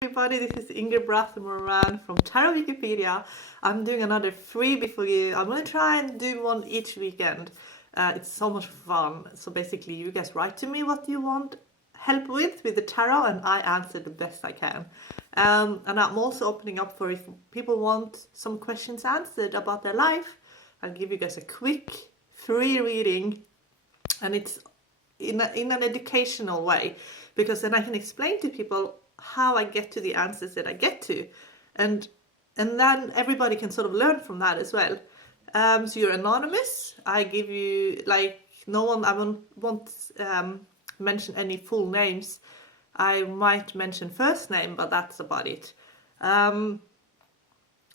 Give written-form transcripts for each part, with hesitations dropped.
Everybody, this is Ingrid Brathmoran from Tarot Wikipedia. I'm doing another freebie for you. I'm going to try and do one each weekend. It's so much fun. So basically, you guys write to me what you want help with the tarot, and I answer the best I can. And I'm also opening up for if people want some questions answered about their life. I'll give you guys a quick free reading, and it's in an educational way, because then I can explain to people how I get to the answers that I get to, and then everybody can sort of learn from that as well. So you're anonymous. I give you, like, no one, I won't mention any full names. I might mention first name, but that's about it.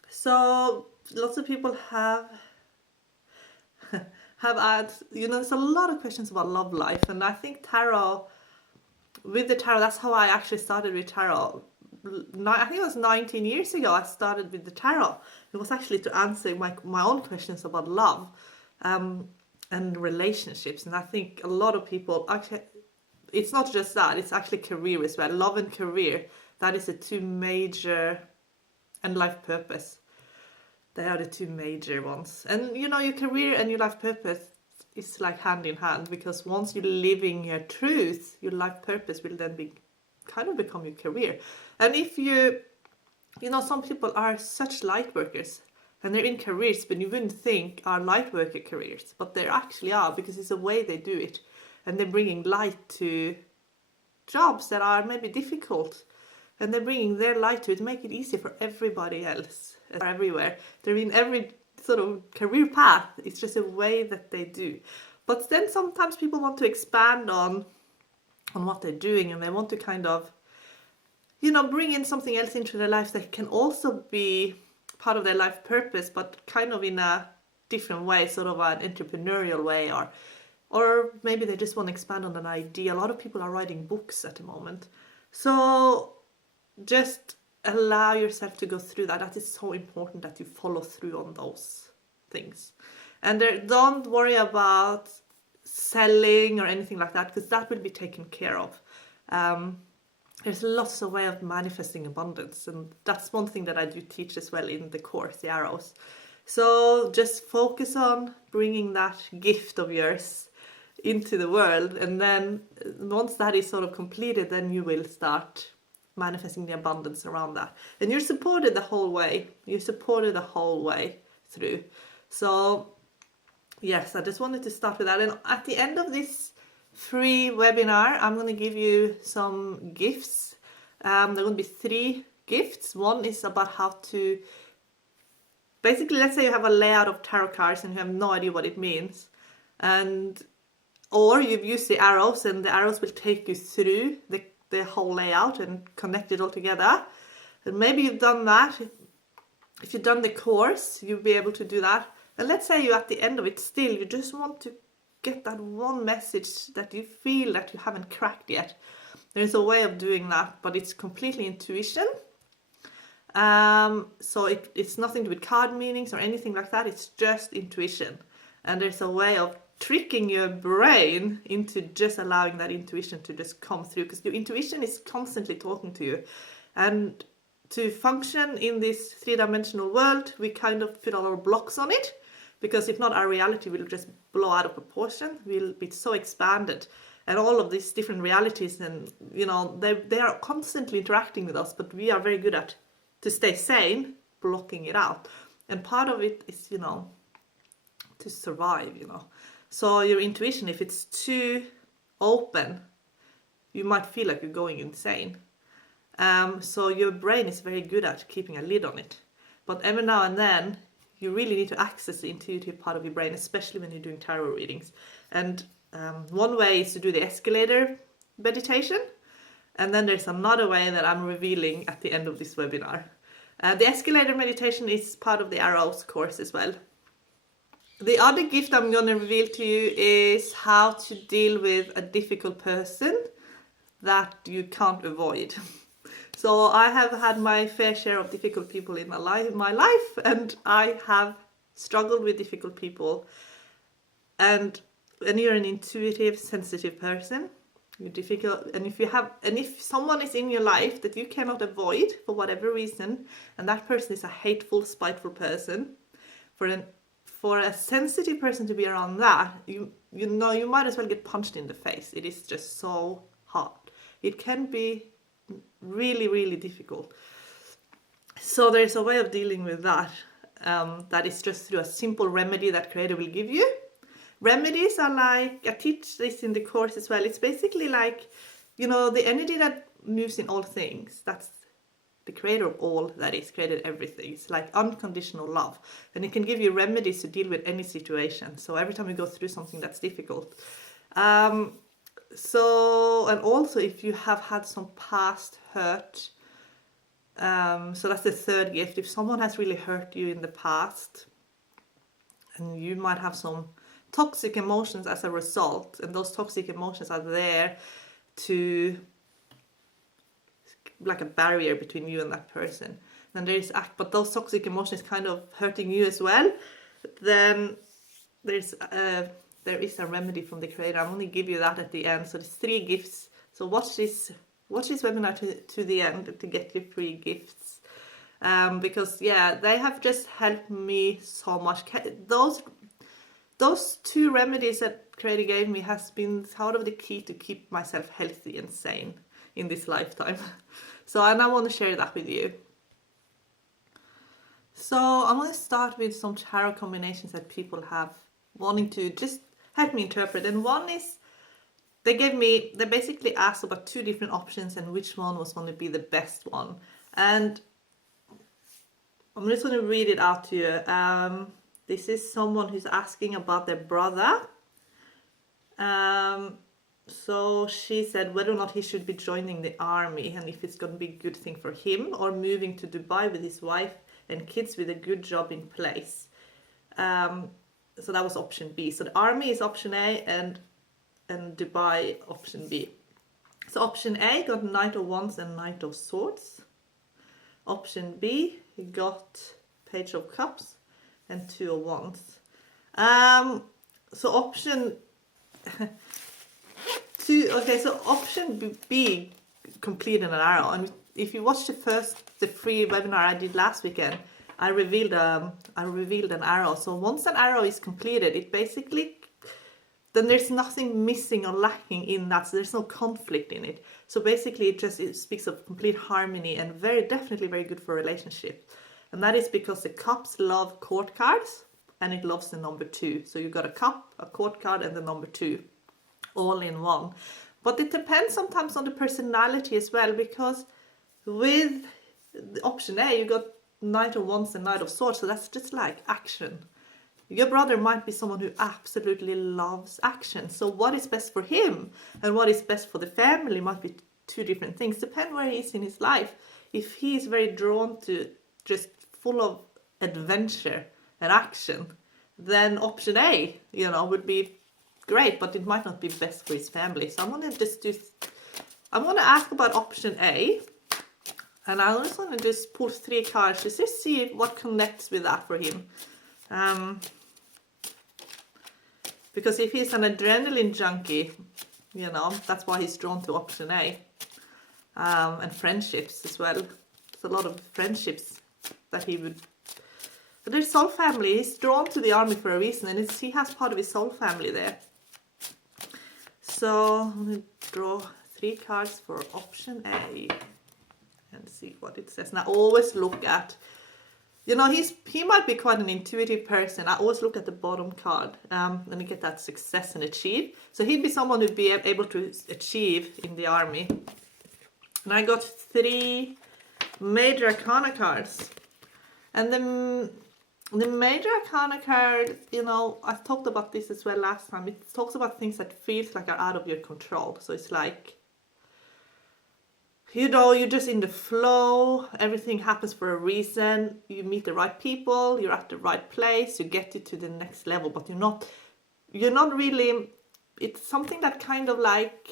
So lots of people have asked, there's a lot of questions about love life, and I think with the tarot, that's how I actually started with tarot. I think it was 19 years ago I started with the tarot. It was actually to answer my own questions about love and relationships. And I think a lot of people, actually, it's not just that, it's actually career as well. Love and career, that is the two major, and life purpose. They are the two major ones. And your career and your life purpose is like hand in hand, because once you're living your truth, your life purpose will then become your career. And if some people are such light workers and they're in careers but you wouldn't think are light worker careers, but they actually are, because it's the way they do it, and they're bringing light to jobs that are maybe difficult, and they're bringing their light to it, make it easier for everybody else everywhere. They're in every sort of career path. It's just a way that they do. But then sometimes people want to expand on what they're doing, and they want to kind of bring in something else into their life that can also be part of their life purpose, but kind of in a different way, sort of an entrepreneurial way, or maybe they just want to expand on an idea. A lot of people are writing books at the moment. So just allow yourself to go through that. That is so important, that you follow through on those things. And don't worry about selling or anything like that, because that will be taken care of. There's lots of ways of manifesting abundance, and that's one thing that I do teach as well in the course, the arrows. So just focus on bringing that gift of yours into the world, and then once that is sort of completed, then you will start manifesting the abundance around that. And you're supported the whole way. You're supported the whole way through. So yes, I just wanted to start with that. And at the end of this free webinar, I'm going to give you some gifts. There are going to be 3 gifts. One is about how to, basically, let's say you have a layout of tarot cards and you have no idea what it means, or you've used the arrows, and the arrows will take you through the whole layout and connect it all together. And maybe you've done that. If you've done the course, you'll be able to do that. And let's say you, at the end of it, still you just want to get that one message that you feel that you haven't cracked yet. There's a way of doing that, but it's completely intuition. So it's nothing to do with card meanings or anything like that. It's just intuition. And there's a way of tricking your brain into just allowing that intuition to just come through, because your intuition is constantly talking to you. And to function in this 3-dimensional world, we kind of put all our blocks on it, because if not, our reality will just blow out of proportion. We'll be so expanded, and all of these different realities, and they are constantly interacting with us, but we are very good at, to stay sane, blocking it out. And part of it is to survive. So your intuition, if it's too open, you might feel like you're going insane. So your brain is very good at keeping a lid on it. But every now and then, you really need to access the intuitive part of your brain, especially when you're doing tarot readings. And one way is to do the escalator meditation. And then there's another way that I'm revealing at the end of this webinar. The escalator meditation is part of the arrows course as well. The other gift I'm going to reveal to you is how to deal with a difficult person that you can't avoid. So I have had my fair share of difficult people in my life, and I have struggled with difficult people. And when you're an intuitive, sensitive person, You're difficult, and if someone is in your life that you cannot avoid for whatever reason, and that person is a hateful, spiteful person, for a sensitive person to be around that, you might as well get punched in the face. It is just so hard. It can be really, really difficult. So there's a way of dealing with that. That is just through a simple remedy that Creator will give you. Remedies are like, I teach this in the course as well. It's basically like, the energy that moves in all things. That's the Creator of all that is, created everything. It's like unconditional love. And it can give you remedies to deal with any situation. So every time you go through something that's difficult. And also if you have had some past hurt, so that's the third gift. If someone has really hurt you in the past, and you might have some toxic emotions as a result, and those toxic emotions are there to, like a barrier between you and that person, and but those toxic emotions kind of hurting you as well, then there is a remedy from the Creator. I'm only give you that at the end. So there's 3 gifts. So watch this webinar to the end to get your 3 gifts, because they have just helped me so much. Those 2 remedies that Creator gave me has been sort of the key to keep myself healthy and sane in this lifetime. So I now want to share that with you. So I'm going to start with some tarot combinations that people have wanting to just help me interpret. And one is, they basically asked about 2 different options and which one was going to be the best one. And I'm just going to read it out to you. This is someone who's asking about their brother. So she said whether or not he should be joining the army, and if it's going to be a good thing for him, or moving to Dubai with his wife and kids with a good job in place. So that was option B. So the army is option A, and Dubai option B. So option A got Knight of Wands and Knight of Swords. Option B, he got Page of Cups and 2 of Wands. So option 2, okay, so option B completed an arrow. And if you watch the free webinar I did last weekend, I revealed an arrow. So once an arrow is completed, it basically, then there's nothing missing or lacking in that. So there's no conflict in it. So basically it speaks of complete harmony, and definitely very good for a relationship. And that is because the cups love court cards, and it loves the number 2. So you've got a cup, a court card, and the number 2 all in one. But it depends sometimes on the personality as well, because with option A you got Knight of Wands and Knight of Swords, so that's just like action. Your brother might be someone who absolutely loves action. So what is best for him and what is best for the family might be 2 different things. Depend where he is in his life. If he is very drawn to just full of adventure and action, then option A, would be great, but it might not be best for his family. So I'm going to ask about option A, and I'm just going to just pull 3 cards just to see what connects with that for him. Because if he's an adrenaline junkie, that's why he's drawn to option A. And friendships as well. There's a lot of friendships that he would. But there's soul family. He's drawn to the army for a reason, and he has part of his soul family there. So I'm going to draw 3 cards for option A and see what it says. And I always look at, he might be quite an intuitive person. I always look at the bottom card and you get that success and achieve. So he'd be someone who'd be able to achieve in the army. And I got 3 major arcana cards. And the major arcana card, I've talked about this as well last time. It talks about things that feels like are out of your control. So it's like, you're just in the flow. Everything happens for a reason. You meet the right people. You're at the right place. You get it to the next level. But you're not really. It's something that kind of like,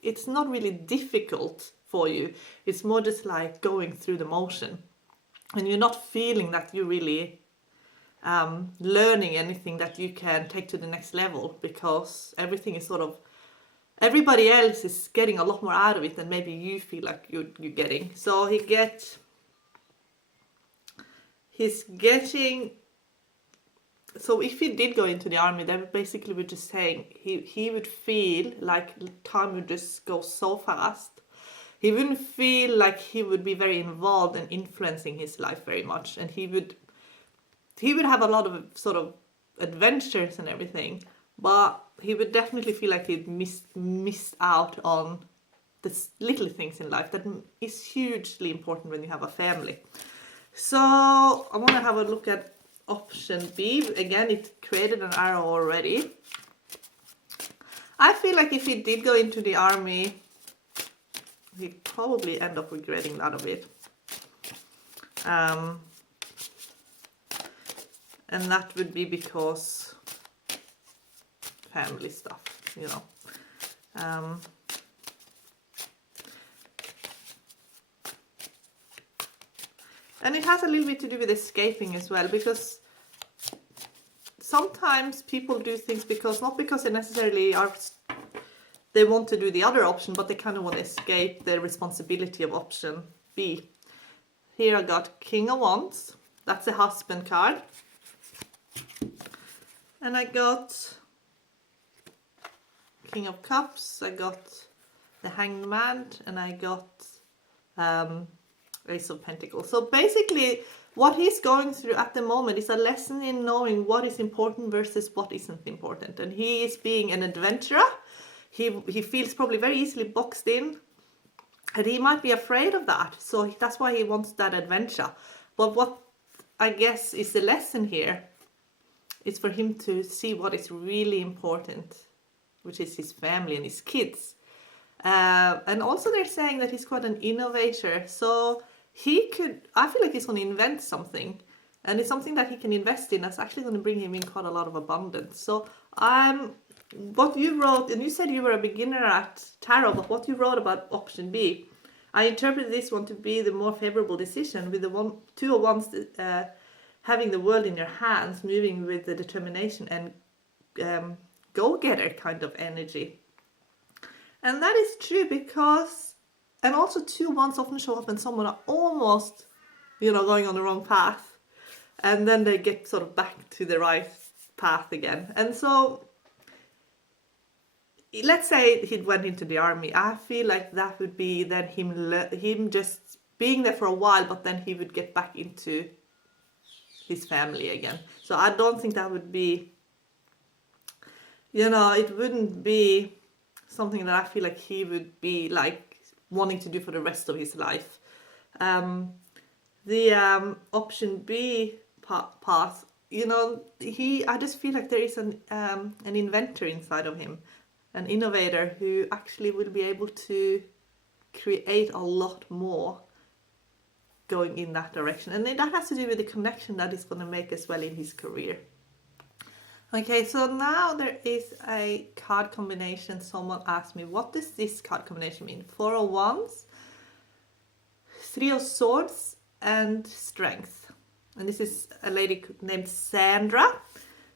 it's not really difficult for you. It's more just like going through the motion, and you're not feeling that you really learning anything that you can take to the next level, because everything is sort of everybody else is getting a lot more out of it than maybe you feel like you're getting. So he's getting. So if he did go into the army, they basically were just saying he would feel like time would just go so fast. He wouldn't feel like he would be very involved in influencing his life very much, and he would have a lot of sort of adventures and everything, but he would definitely feel like he'd missed out on the little things in life that is hugely important when you have a family. So I want to have a look at option B. Again, it created an arrow already. I feel like if he did go into the army, he'd probably end up regretting that a bit. And that would be because family stuff, you know. And it has a little bit to do with escaping as well, because sometimes people do things not because they necessarily they want to do the other option, but they kind of want to escape the responsibility of option B. Here I got King of Wands, that's a husband card. And I got King of Cups, I got the Hanged Man, and I got Ace of Pentacles. So basically what he's going through at the moment is a lesson in knowing what is important versus what isn't important. And he is being an adventurer. He feels probably very easily boxed in, and he might be afraid of that. So that's why he wants that adventure. But what I guess is the lesson here is for him to see what is really important, which is his family and his kids. And also they're saying that he's quite an innovator. So I feel like he's going to invent something, and it's something that he can invest in that's actually going to bring him in quite a lot of abundance. So what you wrote, and you said you were a beginner at tarot, but what you wrote about option B, I interpreted this one to be the more favorable decision, with the two of wands having the world in your hands, moving with the determination and go-getter kind of energy. And that is true because, and also two wands often show up when someone are almost, going on the wrong path, and then they get sort of back to the right path again. And so let's say he went into the army. I feel like that would be then him just being there for a while, but then he would get back into his family again. So I don't think that would be, it wouldn't be something that I feel like he would be like wanting to do for the rest of his life. The option B path, I just feel like there is an inventor inside of him, an innovator who actually will be able to create a lot more going in that direction. And that has to do with the connection that is going to make as well in his career. Okay, so now there is a card combination. Someone asked me, what does this card combination mean? 4 of Wands, 3 of Swords, and Strength. And this is a lady named Sandra.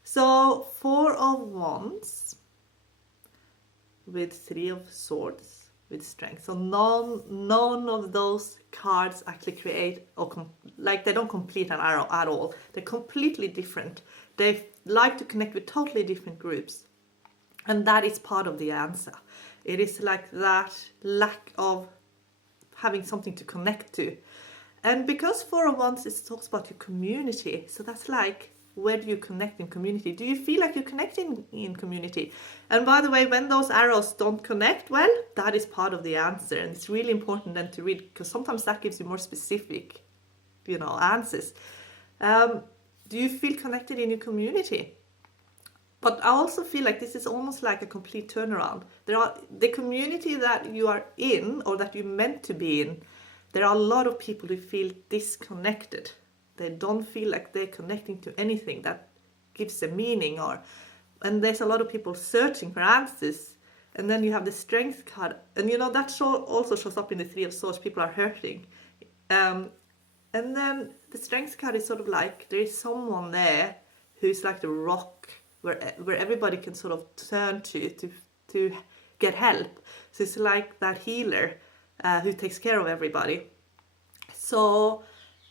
So 4 of Wands with 3 of Swords with Strength. So none of those cards actually create they don't complete an arrow at all. They're completely different. They like to connect with totally different groups, and that is part of the answer. It is like that lack of having something to connect to. And because 4 of Wands, it talks about your community, so that's like, where do you connect in community? Do you feel like you're connecting in community? And by the way, when those arrows don't connect well, that is part of the answer. And it's really important then to read, because sometimes that gives you more specific, answers. Do you feel connected in your community? But I also feel like this is almost like a complete turnaround. The community that you are in, or that you're meant to be in, there are a lot of people who feel disconnected. They don't feel like they're connecting to anything that gives a meaning, and there's a lot of people searching for answers. And then you have the Strength card, and that also shows up in the 3 of Swords. People are hurting, and then the Strength card is sort of like there is someone there who's like the rock where everybody can sort of turn to get help. So it's like that healer who takes care of everybody. So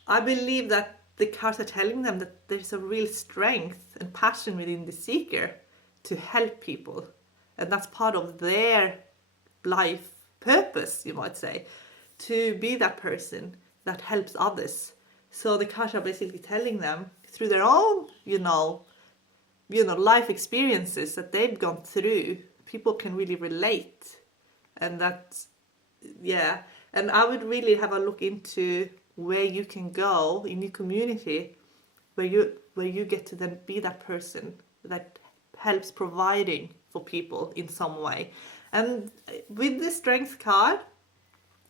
I believe that the cards are telling them that there's a real strength and passion within the seeker to help people. And that's part of their life purpose, you might say, to be that person that helps others. So the cards are basically telling them through their own, life experiences that they've gone through, people can really relate. And that's, yeah. And I would really have a look into where you can go in your community, where you get to then be that person that helps providing for people in some way. And with the strength card,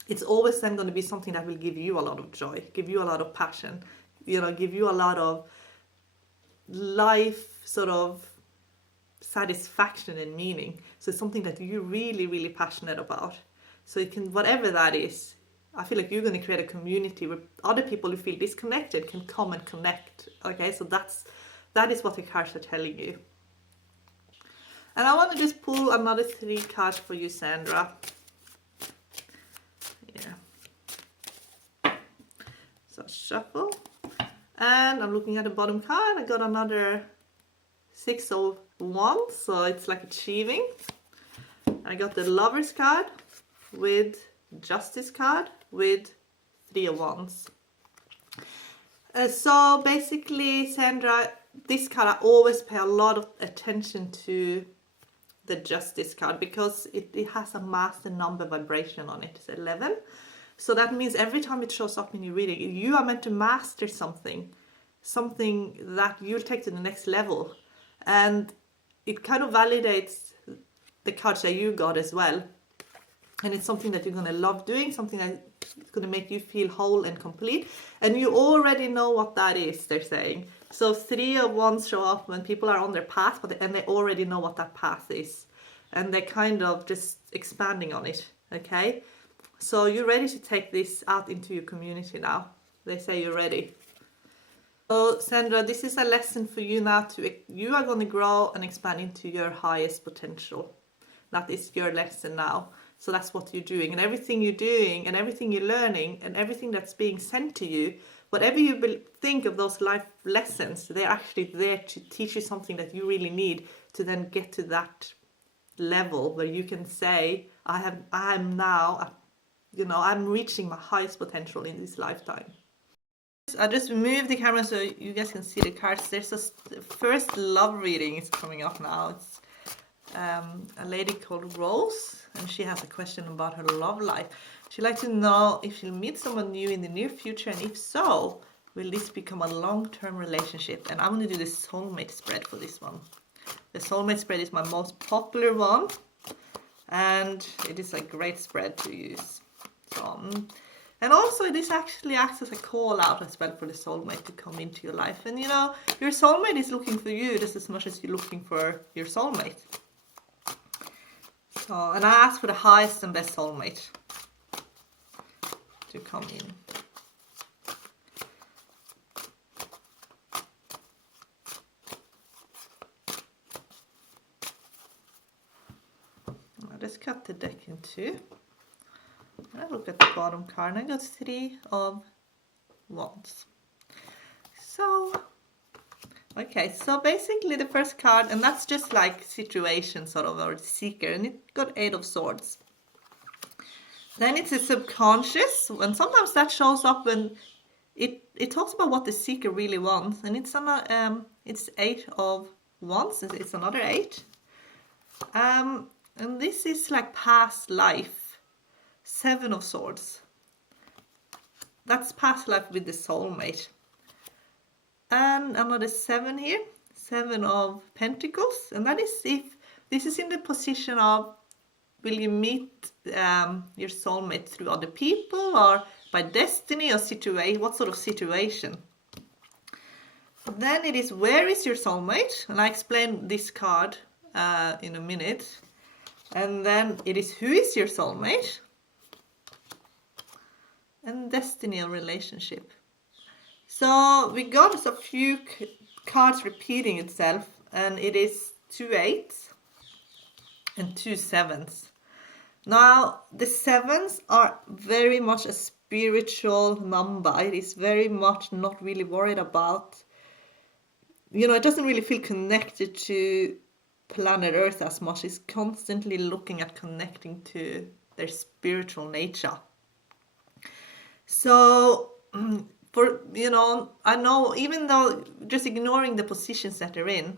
it's always then going to be something that will give you a lot of joy, give you a lot of passion, give you a lot of life sort of satisfaction and meaning. So it's something that you're really, really passionate about. So it can, whatever that is, I feel like you're going to create a community where other people who feel disconnected can come and connect. Okay, so that is what the cards are telling you. And I want to just pull another 3 cards for you, Sandra. Yeah. So shuffle. And I'm looking at the bottom card. I got another 6 of Wands, so it's like achieving. I got the Lovers card with Justice card with 3 of Wands. So basically, Sandra, this card, I always pay a lot of attention to the Justice card because it has a master number vibration on it. It's 11. So that means every time it shows up in your reading, you are meant to master something that you'll take to the next level. And it kind of validates the cards that you got as well. And it's something that you're going to love doing, something that's going to make you feel whole and complete. And you already know what that is, they're saying. So 3 of Wands show up when people are on their path, and they already know what that path is. And they're kind of just expanding on it, okay? So you're ready to take this out into your community now. They say you're ready. So Sandra, this is a lesson for you now. You are going to grow and expand into your highest potential. That is your lesson now. So that's what you're doing. And everything you're doing and everything you're learning and everything that's being sent to you, whatever you think of those life lessons, they're actually there to teach you something that you really need to then get to that level where you can say, I'm now, I'm reaching my highest potential in this lifetime. I just moved the camera so you guys can see the cards. There's a first love reading is coming up now. It's a lady called Rose, and she has a question about her love life. She'd like to know if she'll meet someone new in the near future, and if so, will this become a long-term relationship? And I'm going to do the soulmate spread for this one. The soulmate spread is my most popular one, and it is a great spread to use. So, and also this actually acts as a call out as well for the soulmate to come into your life. And your soulmate is looking for you just as much as you're looking for your soulmate. So, and I ask for the highest and best soulmate to come in. I'll just cut the deck in 2. I look at the bottom card and I got 3 of Wands. So, okay, so basically the first card, and that's just like situation sort of, or seeker, and it got 8 of Swords. Then it's a subconscious, and sometimes that shows up when it talks about what the seeker really wants, and it's 8 of Wands, it's another 8. And this is like past life. 7 of Swords. That's past life with the soulmate. And another 7 here. 7 of Pentacles. And that is if this is in the position of, will you meet your soulmate through other people or by destiny or situation? What sort of situation? Then it is, where is your soulmate? And I explain this card in a minute. And then it is, who is your soulmate? And destiny or relationship. So we got a few cards repeating itself, and it is 2 8s and 2 7s. Now, the sevens are very much a spiritual number. It is very much not really worried about, it doesn't really feel connected to planet Earth as much. It's constantly looking at connecting to their spiritual nature. So, I know, even though just ignoring the positions that they're in,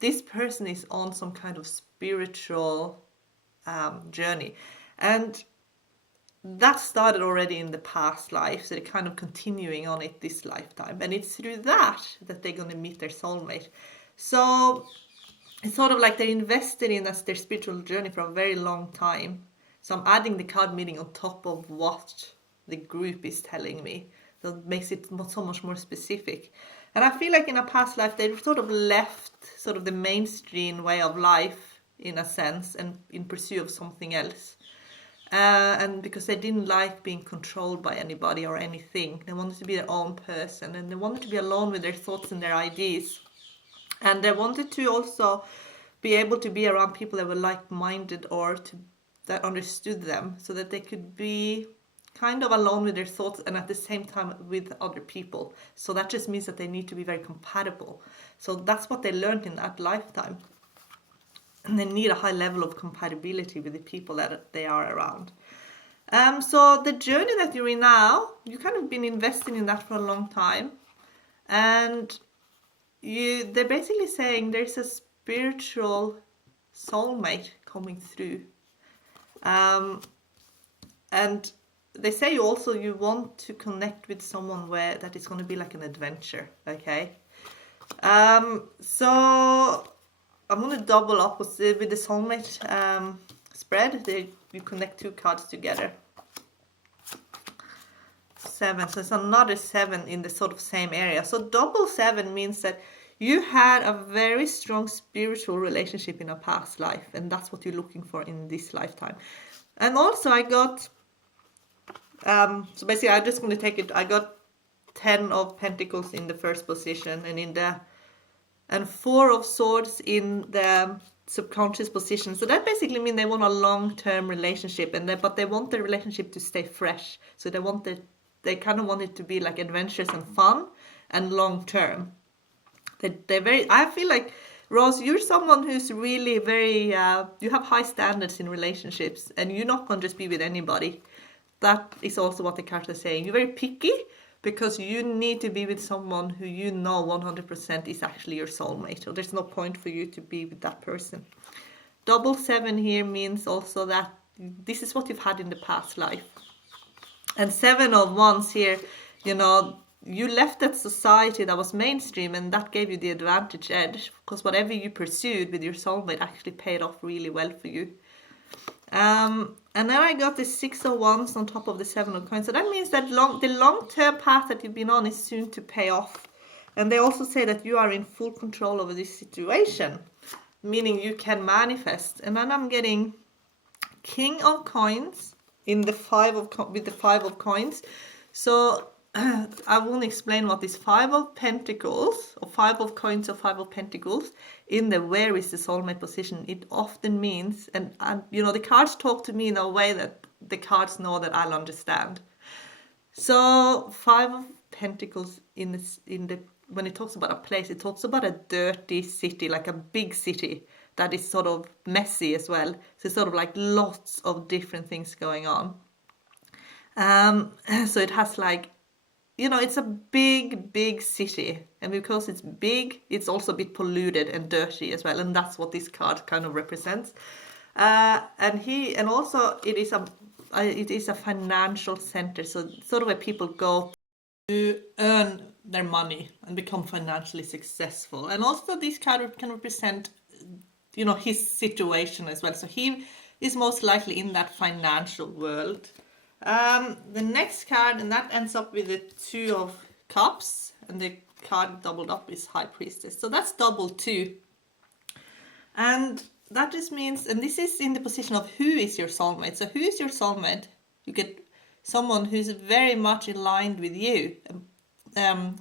this person is on some kind of spiritual journey. And that started already in the past life, so they're kind of continuing on it this lifetime. And it's through that they're going to meet their soulmate. So it's sort of like they're invested in as their spiritual journey for a very long time. So I'm adding the card meaning on top of what the group is telling me. So it makes it so much more specific. And I feel like in a past life, they sort of left sort of the mainstream way of life, in a sense, and in pursuit of something else. And because they didn't like being controlled by anybody or anything. They wanted to be their own person, and they wanted to be alone with their thoughts and their ideas. And they wanted to also be able to be around people that were like-minded or that understood them, so that they could be kind of alone with their thoughts and at the same time with other people. So that just means that they need to be very compatible. So that's what they learned in that lifetime. And they need a high level of compatibility with the people that they are around. So the journey that you're in now, you kind of been investing in that for a long time. And they're basically saying there's a spiritual soulmate coming through. And they say also you want to connect with someone where that is going to be like an adventure, okay? So I'm going to double up with the soulmate spread. You connect two cards together. 7, so it's another 7 in the sort of same area. So double 7 means that you had a very strong spiritual relationship in a past life, and that's what you're looking for in this lifetime. And also I got, so basically I'm just going to take it, I got 10 of Pentacles in the first position, and 4 of Swords in the subconscious position. So that basically means they want a long-term relationship, but they want the relationship to stay fresh. So they kind of want it to be like adventurous and fun and long-term. I feel like, Rose, you're someone who's really very, you have high standards in relationships, and you're not going to just be with anybody. That is also what the cards are saying. You're very picky because you need to be with someone who you know 100% is actually your soulmate, or there's no point for you to be with that person. Double 7 here means also that this is what you've had in the past life. And 7 of Wands here, you left that society that was mainstream, and that gave you the advantage edge, because whatever you pursued with your soulmate actually paid off really well for you. And then I got the 6 of Wands on top of the 7 of Coins. So that means that the long-term path that you've been on is soon to pay off. And they also say that you are in full control over this situation, meaning you can manifest. And then I'm getting King of Coins in the with the 5 of Coins. So I won't explain what this 5 of Pentacles, or 5 of Coins, or 5 of Pentacles in the where is the soulmate position. It often means, and the cards talk to me in a way that the cards know that I'll understand. So 5 of Pentacles when it talks about a place, it talks about a dirty city, like a big city that is sort of messy as well. So it's sort of like lots of different things going on. So it has like, it's a big city, and because it's big, it's also a bit polluted and dirty as well, and that's what this card kind of represents. And also it is a financial center, so sort of where people go to earn their money and become financially successful. And also this card can represent, his situation as well. So he is most likely in that financial world. The next card, and that ends up with the 2 of Cups, and the card doubled up is High Priestess. So that's double 2. And that just means, and this is in the position of who is your soulmate. So who is your soulmate? You get someone who's very much aligned with you.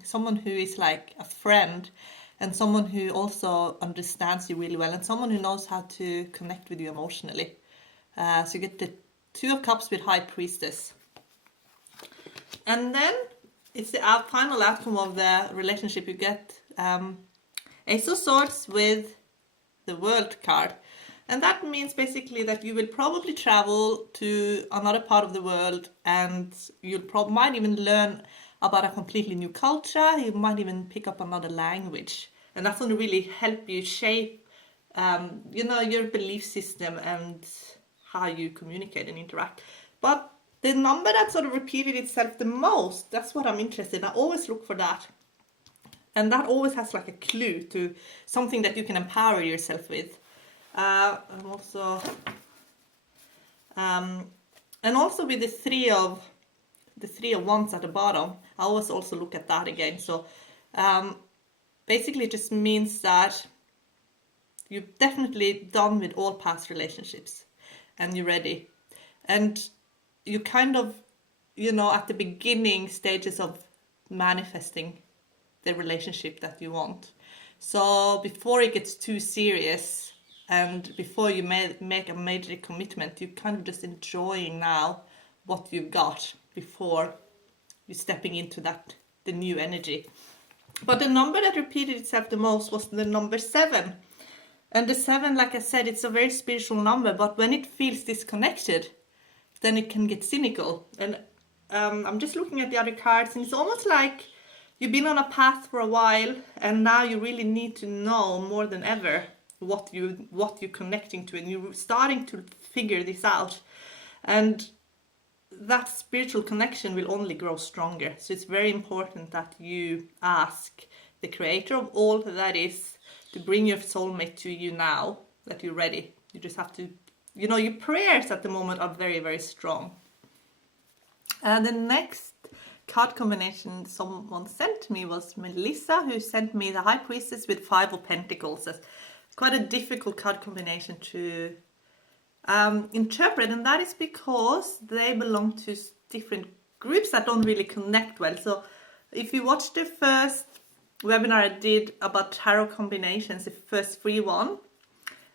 Someone who is like a friend, and someone who also understands you really well, and someone who knows how to connect with you emotionally. So you get the Two of Cups with High Priestess. And then it's the final outcome of the relationship. You get Ace of Swords with the World card. And that means basically that you will probably travel to another part of the world, and you might even learn about a completely new culture. You might even pick up another language. And that's going to really help you shape, your belief system and how you communicate and interact. But the number that sort of repeated itself the most, that's what I'm interested in. I always look for that. And that always has like a clue to something that you can empower yourself with. And also with the three of wands at the bottom, I always also look at that again. So basically it just means that you're definitely done with all past relationships and you're ready. And you kind of, at the beginning stages of manifesting the relationship that you want. So before it gets too serious and before you make a major commitment, you're kind of just enjoying now what you've got before you're stepping into the new energy. But the number that repeated itself the most was the number 7. And the 7, like I said, it's a very spiritual number, but when it feels disconnected, then it can get cynical. And I'm just looking at the other cards, and it's almost like you've been on a path for a while, and now you really need to know more than ever what you're connecting to, and you're starting to figure this out. And that spiritual connection will only grow stronger. So it's very important that you ask the creator of all that is to bring your soulmate to you now that you're ready. You just have to, your prayers at the moment are very, very strong. And the next card combination someone sent me was Melissa, who sent me the High Priestess with 5 of Pentacles. That's quite a difficult card combination to interpret, and that is because they belong to different groups that don't really connect well. So if you watch the first webinar I did about tarot combinations, the first free one,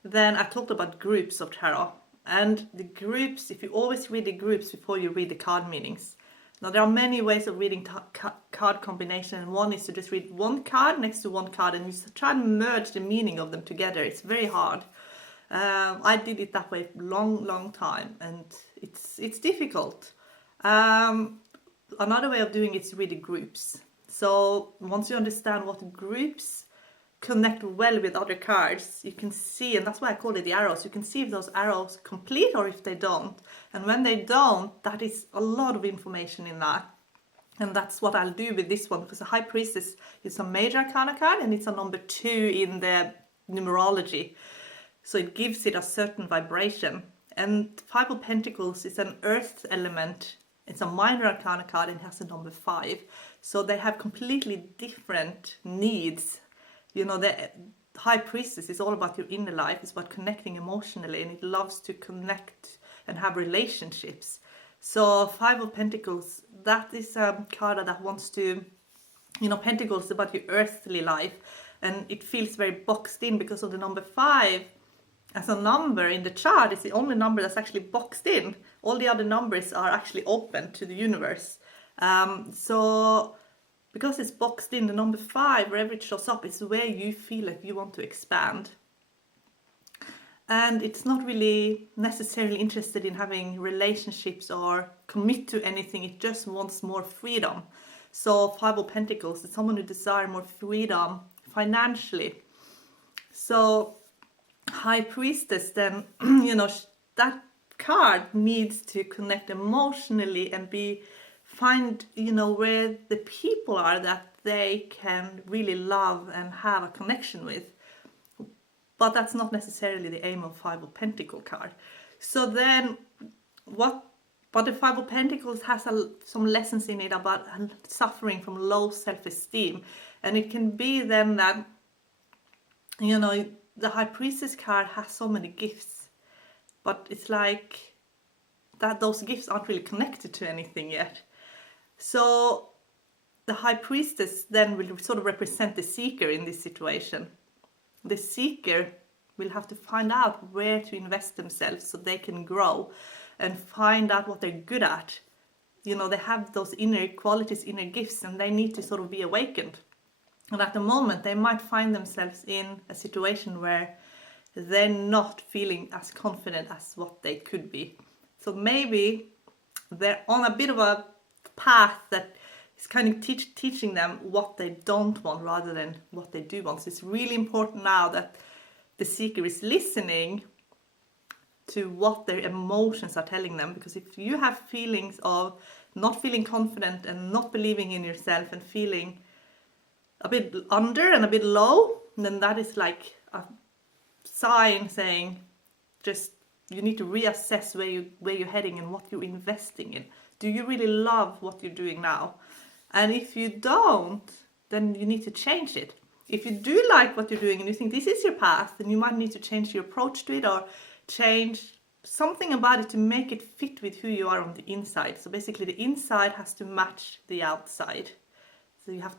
then I talked about groups of tarot. And the groups, if you always read the groups before you read the card meanings. Now there are many ways of reading card combination. One is to just read one card next to one card and you try and merge the meaning of them together. It's very hard. I did it that way long time, and it's difficult. Another way of doing it is read the groups. So once you understand what groups connect well with other cards, you can see, and that's why I call it the arrows, you can see if those arrows complete or if they don't. And when they don't, that is a lot of information in that. And that's what I'll do with this one, because the High Priestess is a major arcana card and it's a number 2 in the numerology. So it gives it a certain vibration. And 5 of Pentacles is an earth element. It's a minor arcana card and it has a number 5. So they have completely different needs. The High Priestess is all about your inner life. It's about connecting emotionally, and it loves to connect and have relationships. So 5 of Pentacles, that is a card that wants to, Pentacles is about your earthly life, and it feels very boxed in because of the number 5 as a number in the chart. Is the only number that's actually boxed in. All the other numbers are actually open to the universe. So because it's boxed in, the number 5, wherever it shows up, is where you feel like you want to expand. And it's not really necessarily interested in having relationships or commit to anything. It just wants more freedom. So 5 of Pentacles is someone who desires more freedom financially. So High Priestess, then, that card needs to connect emotionally and find, where the people are that they can really love and have a connection with. But that's not necessarily the aim of 5 of Pentacles card. So then but the 5 of Pentacles has some lessons in it about suffering from low self-esteem. And it can be then that, the High Priestess card has so many gifts, but it's like that those gifts aren't really connected to anything yet. So the High Priestess then will sort of represent the seeker in this situation. The seeker will have to find out where to invest themselves so they can grow and find out what they're good at. You know, they have those inner qualities, inner gifts, and they need to sort of be awakened. And at the moment, they might find themselves in a situation where they're not feeling as confident as what they could be. So maybe they're on a bit of a path that is kind of teaching them what they don't want rather than what they do want. So it's really important now that the seeker is listening to what their emotions are telling them, because if you have feelings of not feeling confident and not believing in yourself and feeling a bit under and a bit low, then that is like a sign saying just you need to reassess where you're heading and what you're investing in. Do you really love what you're doing now? And if you don't, then you need to change it. If you do like what you're doing and you think this is your path, then you might need to change your approach to it or change something about it to make it fit with who you are on the inside. So basically the inside has to match the outside. So it has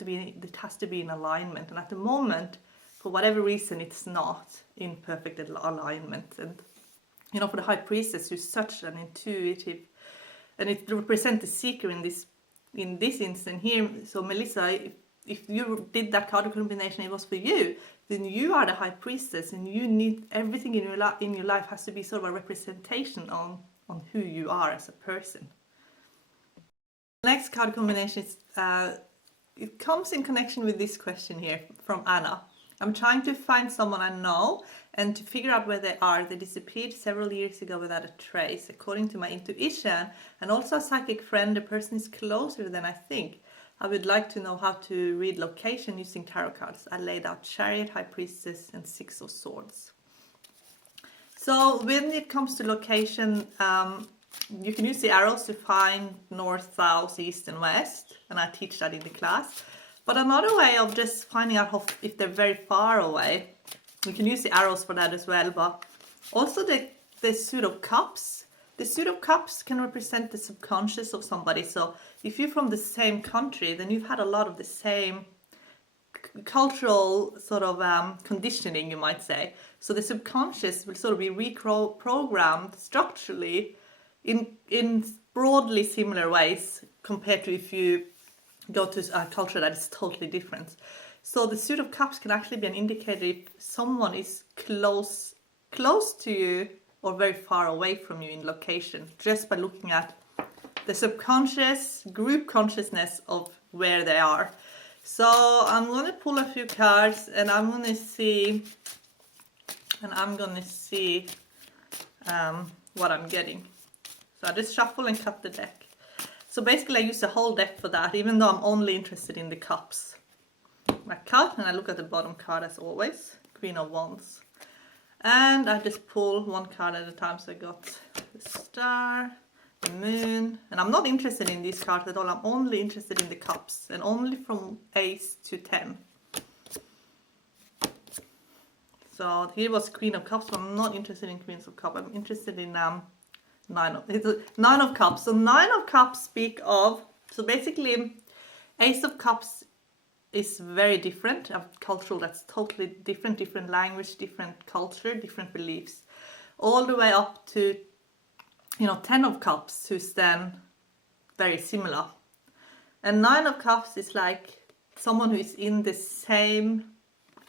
to be in alignment. And at the moment, for whatever reason, it's not in perfect alignment. And you know, for the High Priestess, who's such an intuitive, and it represents the seeker in this instance here. So Melissa, if you did that card combination, it was for you, then you are the High Priestess, and you need everything in your life has to be sort of a representation on who you are as a person. The next card combination is it comes in connection with this question here from Anna. I'm trying to find someone I know and to figure out where they are. They disappeared several years ago without a trace. According to my intuition and also a psychic friend, the person is closer than I think. I would like to know how to read location using tarot cards. I laid out Chariot, High Priestess, and Six of Swords. So when it comes to location, you can use the arrows to find north, south, east, and west. And I teach that in the class. But another way of just finding out if they're very far away, you can use the arrows for that as well. But also the Suit of Cups. The Suit of Cups can represent the subconscious of somebody. So if you're from the same country, then you've had a lot of the same cultural sort of conditioning, you might say. So the subconscious will sort of be reprogrammed structurally in broadly similar ways compared to if you go to a culture that is totally different. So the Suit of Cups can actually be an indicator if someone is close to you or very far away from you in location, just by looking at the subconscious group consciousness of where they are. So I'm going to pull a few cards and I'm going to see what I'm getting. So I just shuffle and cut the deck. So basically I use the whole deck for that, even though I'm only interested in the cups. I cut and I look at the bottom card as always, Queen of Wands. And I just pull one card at a time. So I got the Star, the Moon, and I'm not interested in these cards at all. I'm only interested in the cups and only from Ace to 10. So here was Queen of Cups, but I'm not interested in Queens of Cups. I'm interested in Nine of Cups. So Nine of Cups speak of, so basically Ace of Cups is very different, a cultural that's totally different language, different culture, different beliefs, all the way up to, you know, 10 of Cups, who's then very similar. And 9 of Cups is like someone who is in the same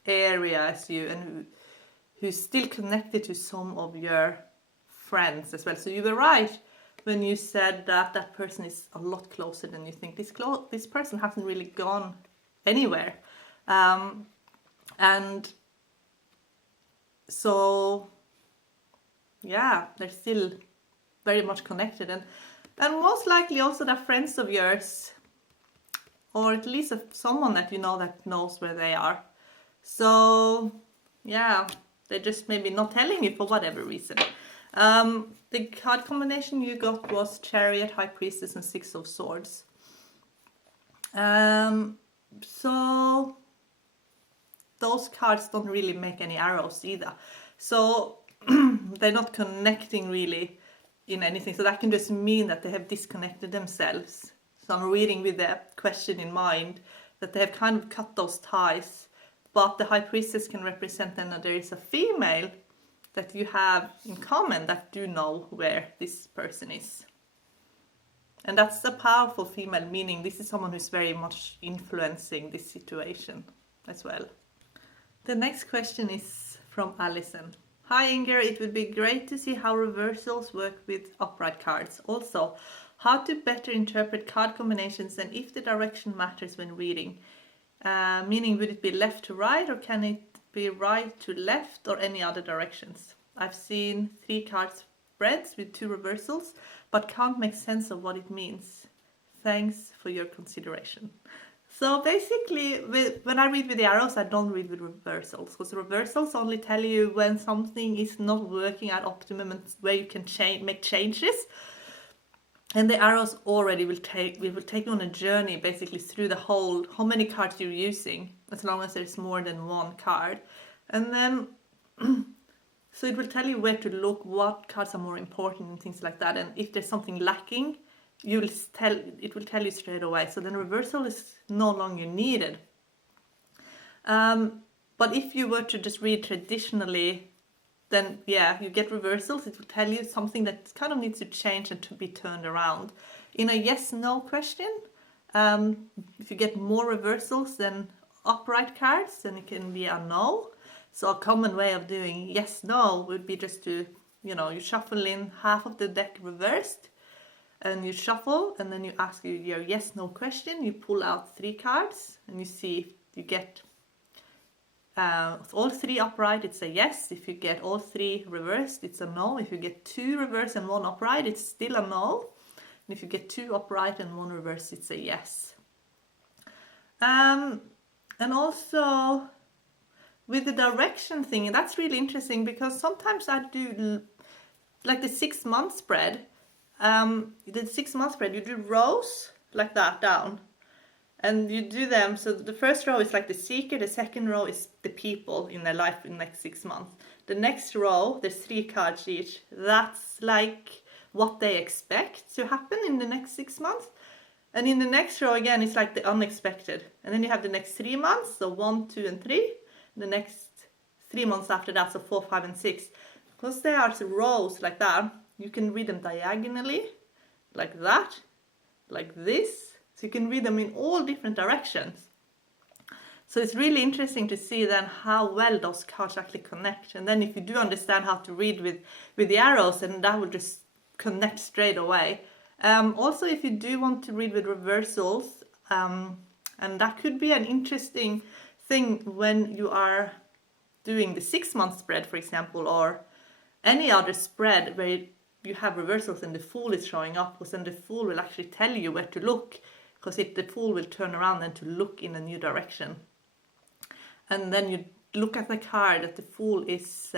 area as you and who's still connected to some of your friends as well. So you were right when you said that that person is a lot closer than you think. This person hasn't really gone anywhere. And so, yeah, they're still very much connected. And most likely also they're friends of yours, or at least someone that you know that knows where they are. So, yeah, they're just maybe not telling you for whatever reason. The card combination you got was Chariot, High Priestess, and Six of Swords. So those cards don't really make any arrows either. So they're not connecting really in anything. So that can just mean that they have disconnected themselves. So I'm reading with the question in mind that they have kind of cut those ties but the High Priestess can represent then that there is a female that you have in common that do know where this person is. And that's a powerful female, meaning this is someone who's very much influencing this situation as well. The next question is from Alison. Hi Inger, it would be great to see how reversals work with upright cards. Also, how to better interpret card combinations and if the direction matters when reading. Meaning, would it be left to right or can it be right to left or any other directions? I've seen 3 card spreads with 2 reversals, but can't make sense of what it means. Thanks for your consideration. So basically, when I read with the arrows, I don't read with reversals, because reversals only tell you when something is not working at optimum and where you can make changes. And the arrows already will take you on a journey basically through the whole, how many cards you're using, as long as there's more than one card. And then, so it will tell you where to look, what cards are more important and things like that. And if there's something lacking, it will tell you straight away. So then reversal is no longer needed. But if you were to just read traditionally, then yeah, you get reversals. It will tell you something that kind of needs to change and to be turned around. In a yes/no question, if you get more reversals than upright cards, then it can be a no. So a common way of doing yes/no would be just to, you shuffle in half of the deck reversed, and you shuffle, and then you ask your yes/no question. You pull out 3 cards, and you see if you get all 3 upright, it's a yes. If you get all 3 reversed, it's a no. If you get 2 reversed and 1 upright, it's still a no. And if you get 2 upright and 1 reversed, it's a yes. And also with the direction thing, that's really interesting, because sometimes I do like the 6-month spread. The 6-month spread, you do rows like that down. And you do them, so the first row is like the seeker, the second row is the people in their life in the next 6 months. The next row, there's 3 cards each. That's like what they expect to happen in the next 6 months. And in the next row again, it's like the unexpected. And then you have the next 3 months, so 1, 2, and 3. The next 3 months after that, so 4, 5, and 6. Because they are rows like that, you can read them diagonally, like that, like this. So you can read them in all different directions. So it's really interesting to see then how well those cards actually connect. And then if you do understand how to read with the arrows, then that will just connect straight away. Also, if you do want to read with reversals, and that could be an interesting thing when you are doing the 6-month spread, for example, or any other spread where you have reversals and the Fool is showing up, because then the Fool will actually tell you where to look. Because the Fool will turn around and to look in a new direction. And then you look at the card that the Fool is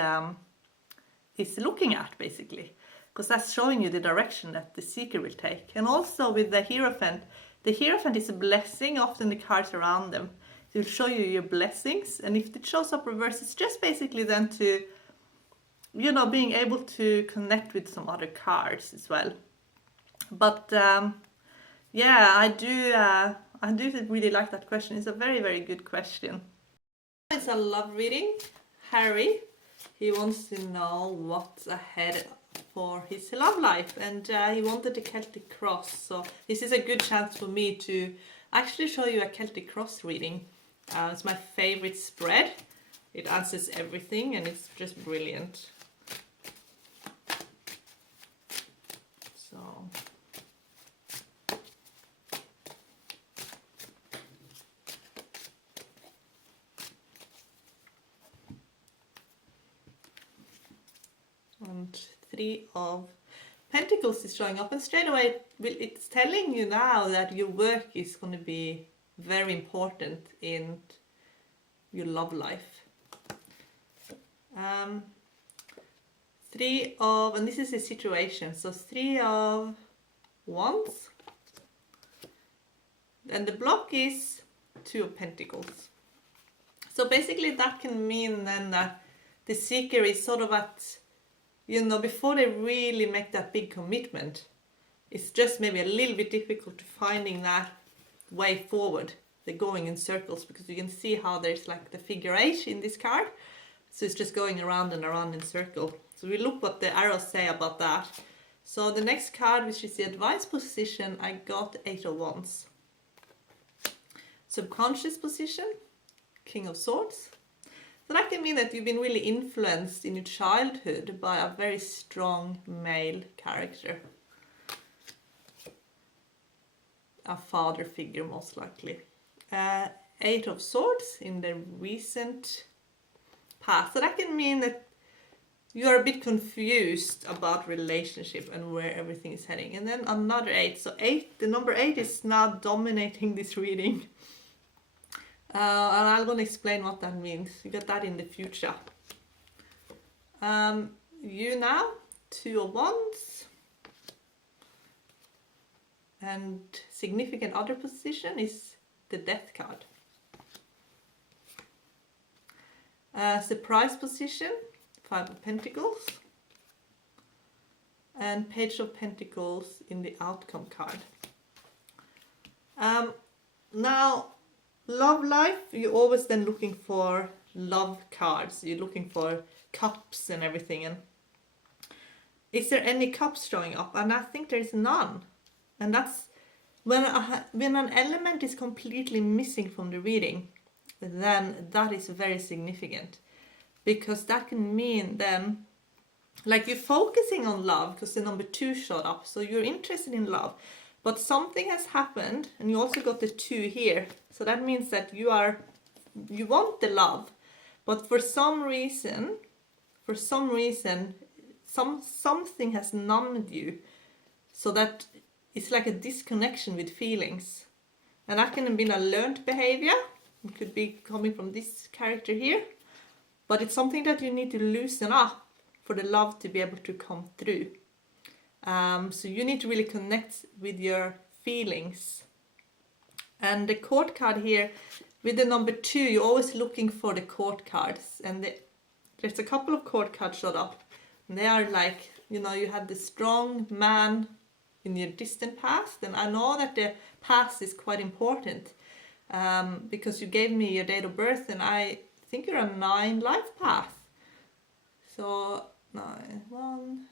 looking at, basically. Because that's showing you the direction that the Seeker will take. And also with the Hierophant is a blessing, often the cards around them. It will show you your blessings. And if it shows up reverse, it's just basically then to, being able to connect with some other cards as well. But yeah, I do really like that question. It's a very, very good question. It's a love reading. Harry, he wants to know what's ahead for his love life, and he wanted the Celtic Cross. So this is a good chance for me to actually show you a Celtic Cross reading. It's my favorite spread. It answers everything, and it's just brilliant. So. And 3 of Pentacles is showing up, and straight away it's telling you now that your work is going to be very important in your love life. 3 of, and this is a situation, so 3 of Wands, and the block is 2 of Pentacles. So basically that can mean then that the Seeker is sort of at, before they really make that big commitment, it's just maybe a little bit difficult to finding that way forward. they're going in circles, because you can see how there's like the figure 8 in this card. So it's just going around and around in circle. So we look what the arrows say about that. So the next card, which is the advice position, I got 8 of Wands. Subconscious position, King of Swords. So that can mean that you've been really influenced in your childhood by a very strong male character. A father figure, most likely. 8 of Swords in the recent past. So that can mean that you are a bit confused about relationship and where everything is heading. And then another 8. So 8, the number 8 is now dominating this reading. And I'm going to explain what that means. You get that in the future. You now, 2 of Wands. And significant other position is the Death card. Surprise position, 5 of Pentacles. And Page of Pentacles in the outcome card. Now, love life, you're always then looking for love cards. You're looking for cups and everything. And is there any cups showing up? And I think there's none. And that's when an element is completely missing from the reading, then that is very significant. Because that can mean then, like you're focusing on love because the number 2 showed up. So you're interested in love. But something has happened, and you also got the 2 here. So that means that you want the love, but for some reason, something has numbed you, so that it's like a disconnection with feelings. And that can have been a learned behavior. It could be coming from this character here, but it's something that you need to loosen up for the love to be able to come through. So you need to really connect with your feelings. And the court card here, with the number 2, you're always looking for the court cards. And there's a couple of court cards showed up. And they are like, you had the strong man in your distant past. And I know that the past is quite important. Because you gave me your date of birth, and I think you're a 9 life path. So, 9,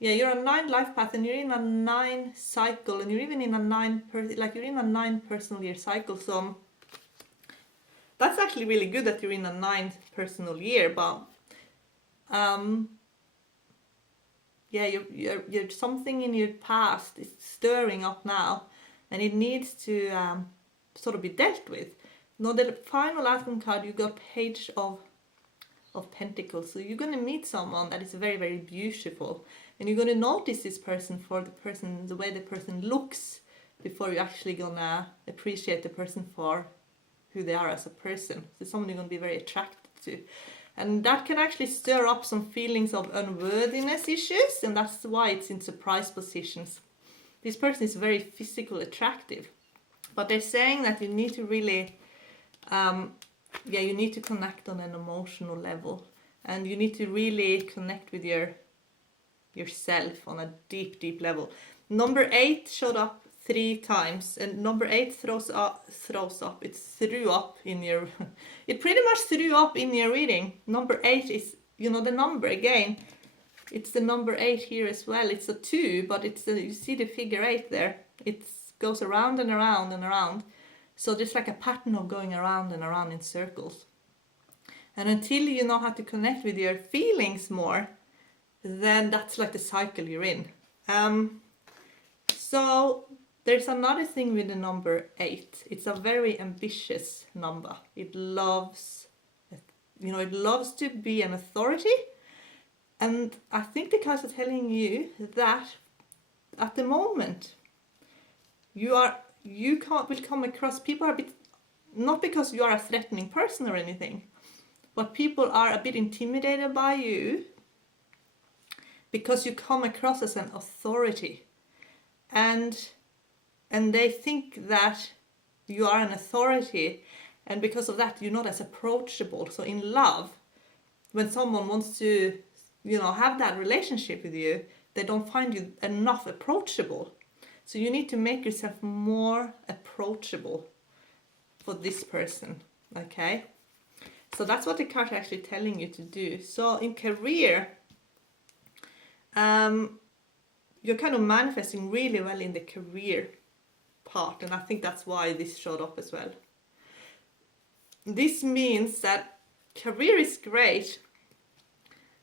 yeah, you're a 9 life path, and you're in a 9 cycle, and you're even in a 9 personal year cycle. So that's actually really good that you're in a 9th personal year. But yeah, you're something in your past is stirring up now, and it needs to sort of be dealt with. Now the final outcome card, you got Page of Pentacles. So you're going to meet someone that is very, very beautiful. And you're going to notice this person for the way the person looks, before you're actually going to appreciate the person for who they are as a person. So someone you're going to be very attracted to. And that can actually stir up some feelings of unworthiness issues, and that's why it's in surprise positions. This person is very physically attractive, but they're saying that you need to really, you need to connect on an emotional level, and you need to really connect with yourself on a deep, deep level. Number 8 showed up 3 times, and number 8 throws up, it threw up in your, it pretty much threw up in your reading. Number 8 is, the number again, it's the number 8 here as well. It's a 2, but you see the figure 8 there. It goes around and around and around. So there's like a pattern of going around and around in circles. And until you know how to connect with your feelings more, then that's like the cycle you're in. So there's another thing with the number 8. It's a very ambitious number. It loves, to be an authority. And I think the cards are telling you that at the moment, will come across, people are a bit, not because you are a threatening person or anything, but people are a bit intimidated by you because you come across as an authority, and they think that you are an authority, and because of that you're not as approachable. So in love, when someone wants to have that relationship with you, they don't find you enough approachable. So you need to make yourself more approachable for this person, okay? So that's what the card is actually telling you to do. So in career, you're kind of manifesting really well in the career part, and I think that's why this showed up as well. This means that career is great,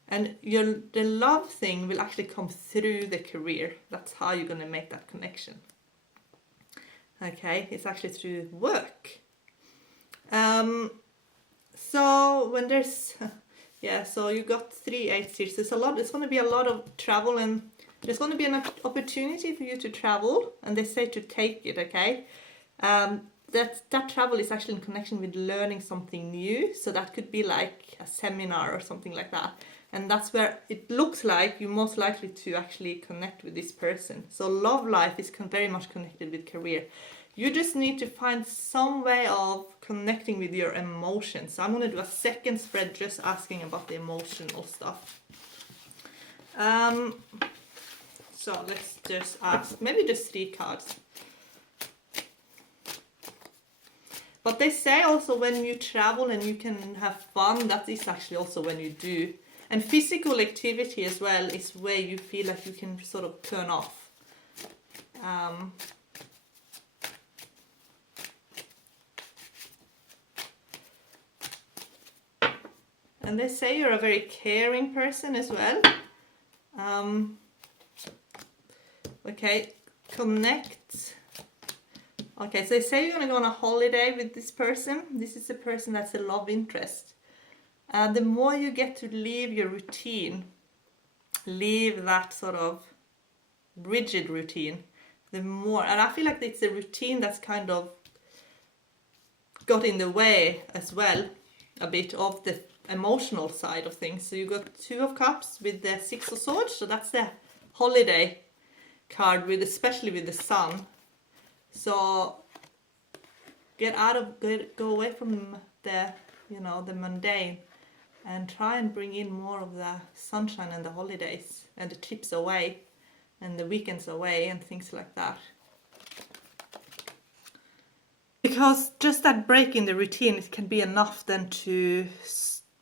and the love thing will actually come through the career. That's how you're going to make that connection. Okay, it's actually through work. So when there's, yeah, so you got 3 8s here. So it's going to be a lot of travel, and there's going to be an opportunity for you to travel, and they say to take it, okay? That travel is actually in connection with learning something new. So that could be like a seminar or something like that. And that's where it looks like you're most likely to actually connect with this person. So love life is very much connected with career. You just need to find some way of connecting with your emotions. So I'm going to do a second spread just asking about the emotional stuff. So let's just ask, maybe just 3 cards. But they say also when you travel and you can have fun, that is actually also when you do. And physical activity as well is where you feel like you can sort of turn off. And they say you're a very caring person as well. Okay, connect. Okay, so they say you're going to go on a holiday with this person. This is a person that's a love interest. The more you get to leave your routine, leave that sort of rigid routine, the more, and I feel like it's a routine that's kind of got in the way as well, a bit of the emotional side of things. So you got 2 of Cups with the 6 of Swords, so that's the holiday card, with especially with the Sun. So go away from the, the mundane, and try and bring in more of the sunshine and the holidays and the trips away and the weekends away and things like that. Because just that break in the routine, it can be enough then to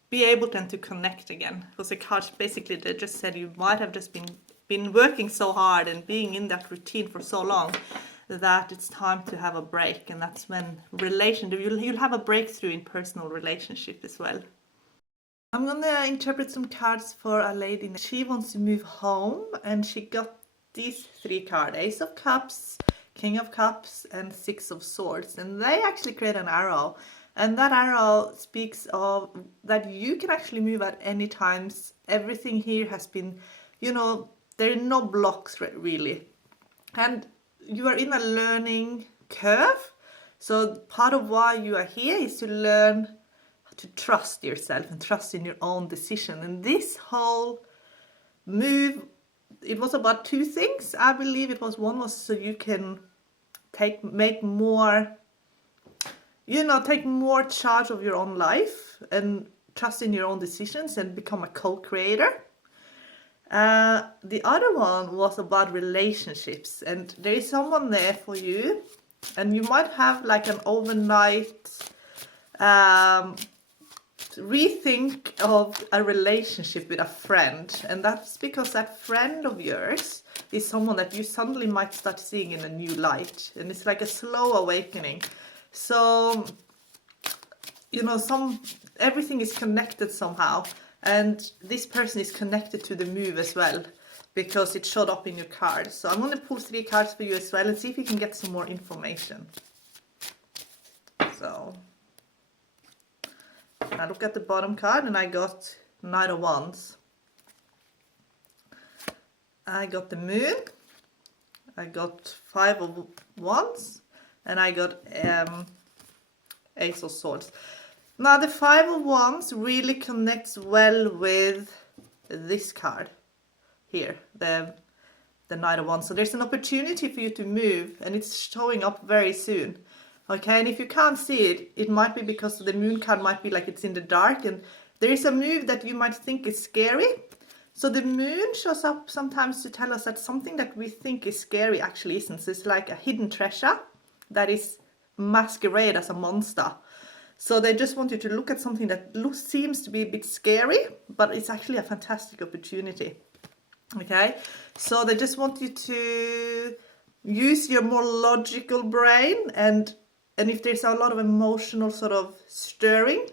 be able then to connect again. Because the cards basically, they just said you might have just been working so hard and being in that routine for so long that it's time to have a break. And that's when you'll have a breakthrough in personal relationship as well. I'm gonna interpret some cards for a lady. She wants to move home, and she got these 3 cards: Ace of Cups, King of Cups, and 6 of Swords. And they actually create an arrow. And that arrow speaks of that you can actually move at any times. Everything here has been, there are no blocks really. And you are in a learning curve. So part of why you are here is to learn to trust yourself and trust in your own decision. And this whole move, it was about 2 things. I believe it was, one was so you can take more charge of your own life and trust in your own decisions and become a co-creator. The other one was about relationships, and there is someone there for you, and you might have like an overnight rethink of a relationship with a friend, and that's because that friend of yours is someone that you suddenly might start seeing in a new light, and it's like a slow awakening. So everything is connected somehow, and this person is connected to the move as well, because it showed up in your cards. So I'm going to pull 3 cards for you as well and see if you can get some more information. So I look at the bottom card, and I got Knight of Wands. I got the Moon. I got 5 of Wands. And I got Ace of Swords. Now the 5 of Wands really connects well with this card here, the Knight of Wands. So there's an opportunity for you to move, and it's showing up very soon. Okay, and if you can't see it, it might be because the Moon card might be like it's in the dark, and there is a move that you might think is scary. So the Moon shows up sometimes to tell us that something that we think is scary actually isn't. So it's like a hidden treasure that is masquerade as a monster. So they just want you to look at something that seems to be a bit scary, but it's actually a fantastic opportunity. Okay, so they just want you to use your more logical brain, and if there's a lot of emotional sort of stirring,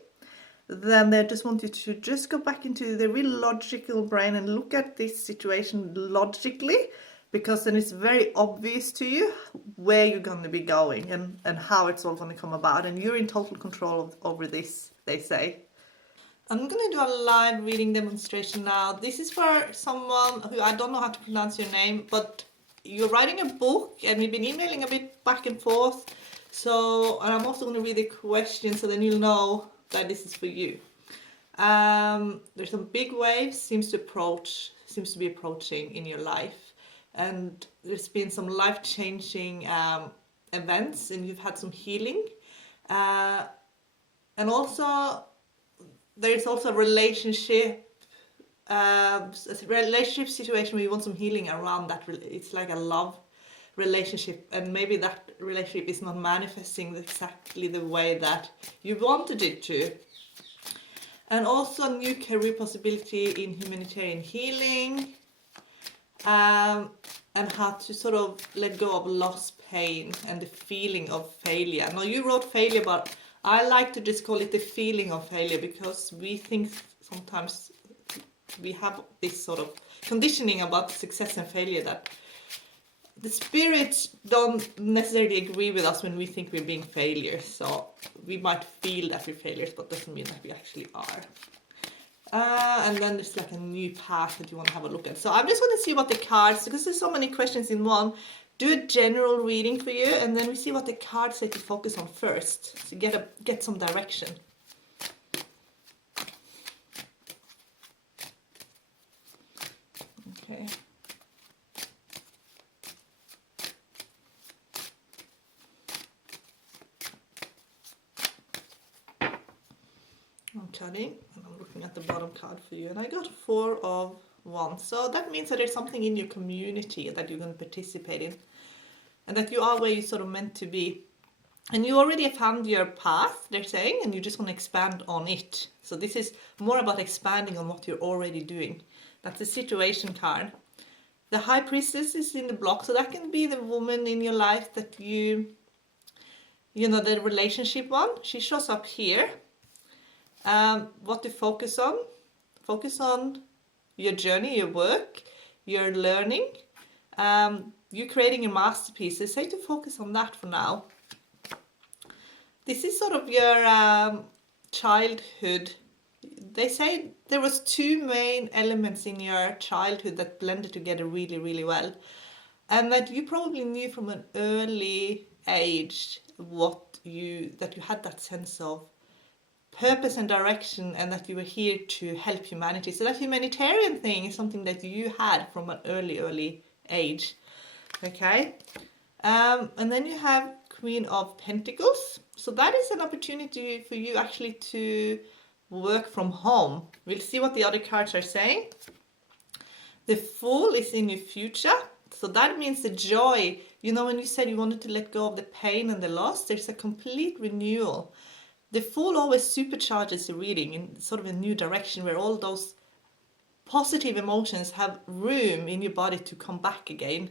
then they just want you to just go back into the real logical brain and look at this situation logically, because then it's very obvious to you where you're going to be going and how it's all going to come about, and you're in total control over this, they say. I'm going to do a live reading demonstration now. This is for someone who, I don't know how to pronounce your name, but you're writing a book and we've been emailing a bit back and forth. So, and I'm also going to read the question so then you'll know that this is for you. There's some big waves seems to be approaching in your life, and there's been some life-changing events, and you've had some healing, and also there is also a relationship situation where you want some healing around that. It's like a love relationship, and maybe that relationship is not manifesting exactly the way that you wanted it to. And also a new career possibility in humanitarian healing, and how to sort of let go of lost pain and the feeling of failure. Now you wrote failure, but I like to just call it the feeling of failure, because we think sometimes we have this sort of conditioning about success and failure that the spirits don't necessarily agree with us when we think we're being failures. So we might feel that we're failures, but doesn't mean that we actually are. And then there's like a new path that you want to have a look at. So I'm just going to see what the cards, because there's so many questions in one, do a general reading for you, and then we see what the cards say to focus on first, to get some direction. Okay. I'm cutting, and I'm looking at the bottom card for you, and I got 4 of Wands. So that means that there's something in your community that you're going to participate in, and that you are where you're sort of meant to be. And you already have found your path, they're saying, and you just want to expand on it. So this is more about expanding on what you're already doing. That's the situation card. The High Priestess is in the block, so that can be the woman in your life that you know, the relationship one. She shows up here. What to focus on? Focus on your journey, your work, your learning, you creating your masterpieces. Say to focus on that for now. This is sort of your childhood. They say there was 2 main elements in your childhood that blended together really, really well, and that you probably knew from an early age that you had that sense of purpose and direction, and that you were here to help humanity. So that humanitarian thing is something that you had from an early age. Okay, and then you have Queen of Pentacles. So that is an opportunity for you actually to work from home. We'll see what the other cards are saying. The Fool is in your future. So that means the joy. You know, when you said you wanted to let go of the pain and the loss, there's a complete renewal. The Fool always supercharges the reading in sort of a new direction, where all those positive emotions have room in your body to come back again.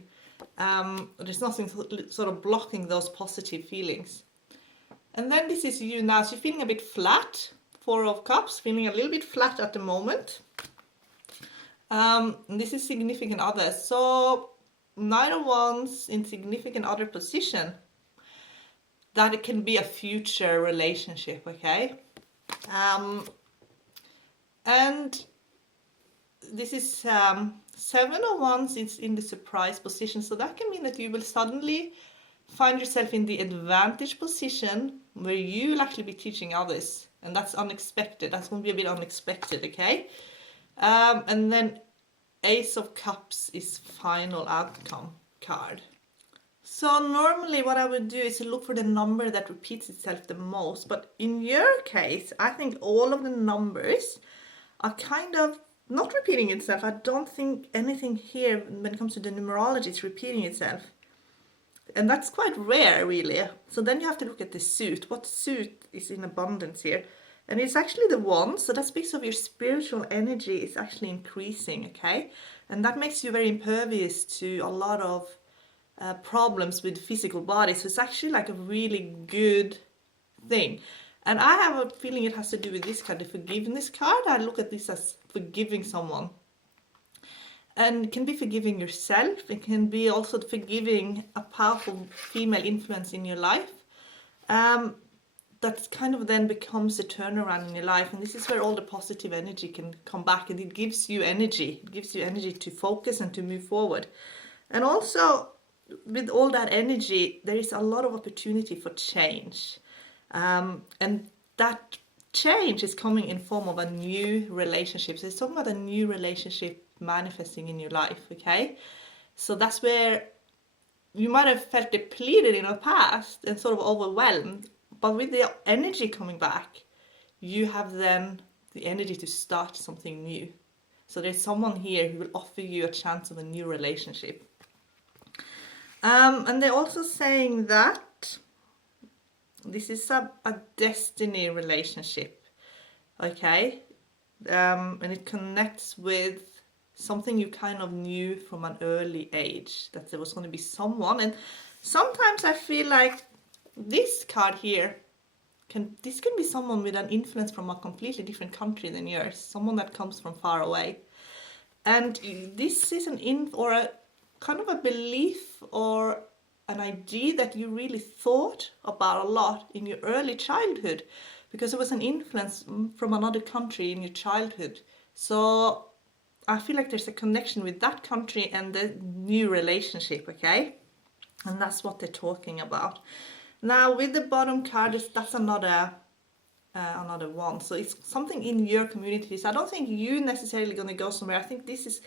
There's nothing sort of blocking those positive feelings. And then this is you now. So you're feeling a bit flat. 4 of Cups, feeling a little bit flat at the moment. This is significant other. So 9 of Wands in significant other position. That it can be a future relationship, okay? And this is 7 of Wands is in the surprise position. So that can mean that you will suddenly find yourself in the advantage position where you will actually be teaching others. And that's unexpected. That's going to be a bit unexpected, okay? And then Ace of Cups is final outcome card. So normally what I would do is look for the number that repeats itself the most. But in your case, I think all of the numbers are kind of not repeating itself. I don't think anything here when it comes to the numerology is repeating itself. And that's quite rare, really. So then you have to look at the suit. What suit is in abundance here? And it's actually the Wand, so that speaks of your spiritual energy is actually increasing, okay? And that makes you very impervious to a lot of problems with physical body. So it's actually like a really good thing. And I have a feeling it has to do with this card, the forgiveness card. I look at this as forgiving someone. And it can be forgiving yourself. It can be also forgiving a powerful female influence in your life. That kind of then becomes a turnaround in your life. And this is where all the positive energy can come back, and it gives you energy. It gives you energy to focus and to move forward. And also, with all that energy, there is a lot of opportunity for change. And that change is coming in form of a new relationship. So it's talking about a new relationship manifesting in your life, okay? So that's where you might have felt depleted in the past and sort of overwhelmed, but with the energy coming back, you have then the energy to start something new. So there's someone here who will offer you a chance of a new relationship. And they're also saying that this is a destiny relationship, okay? And it connects with something you kind of knew from an early age, that there was going to be someone. And sometimes I feel like this card here, this can be someone with an influence from a completely different country than yours, someone that comes from far away. And this is or a kind of a belief or an idea that you really thought about a lot in your early childhood, because it was an influence from another country in your childhood. So I feel like there's a connection with that country and the new relationship, okay? And that's what they're talking about. Now, with the bottom card, that's another one. So it's something in your community. So I don't think you're necessarily going to go somewhere. I think this is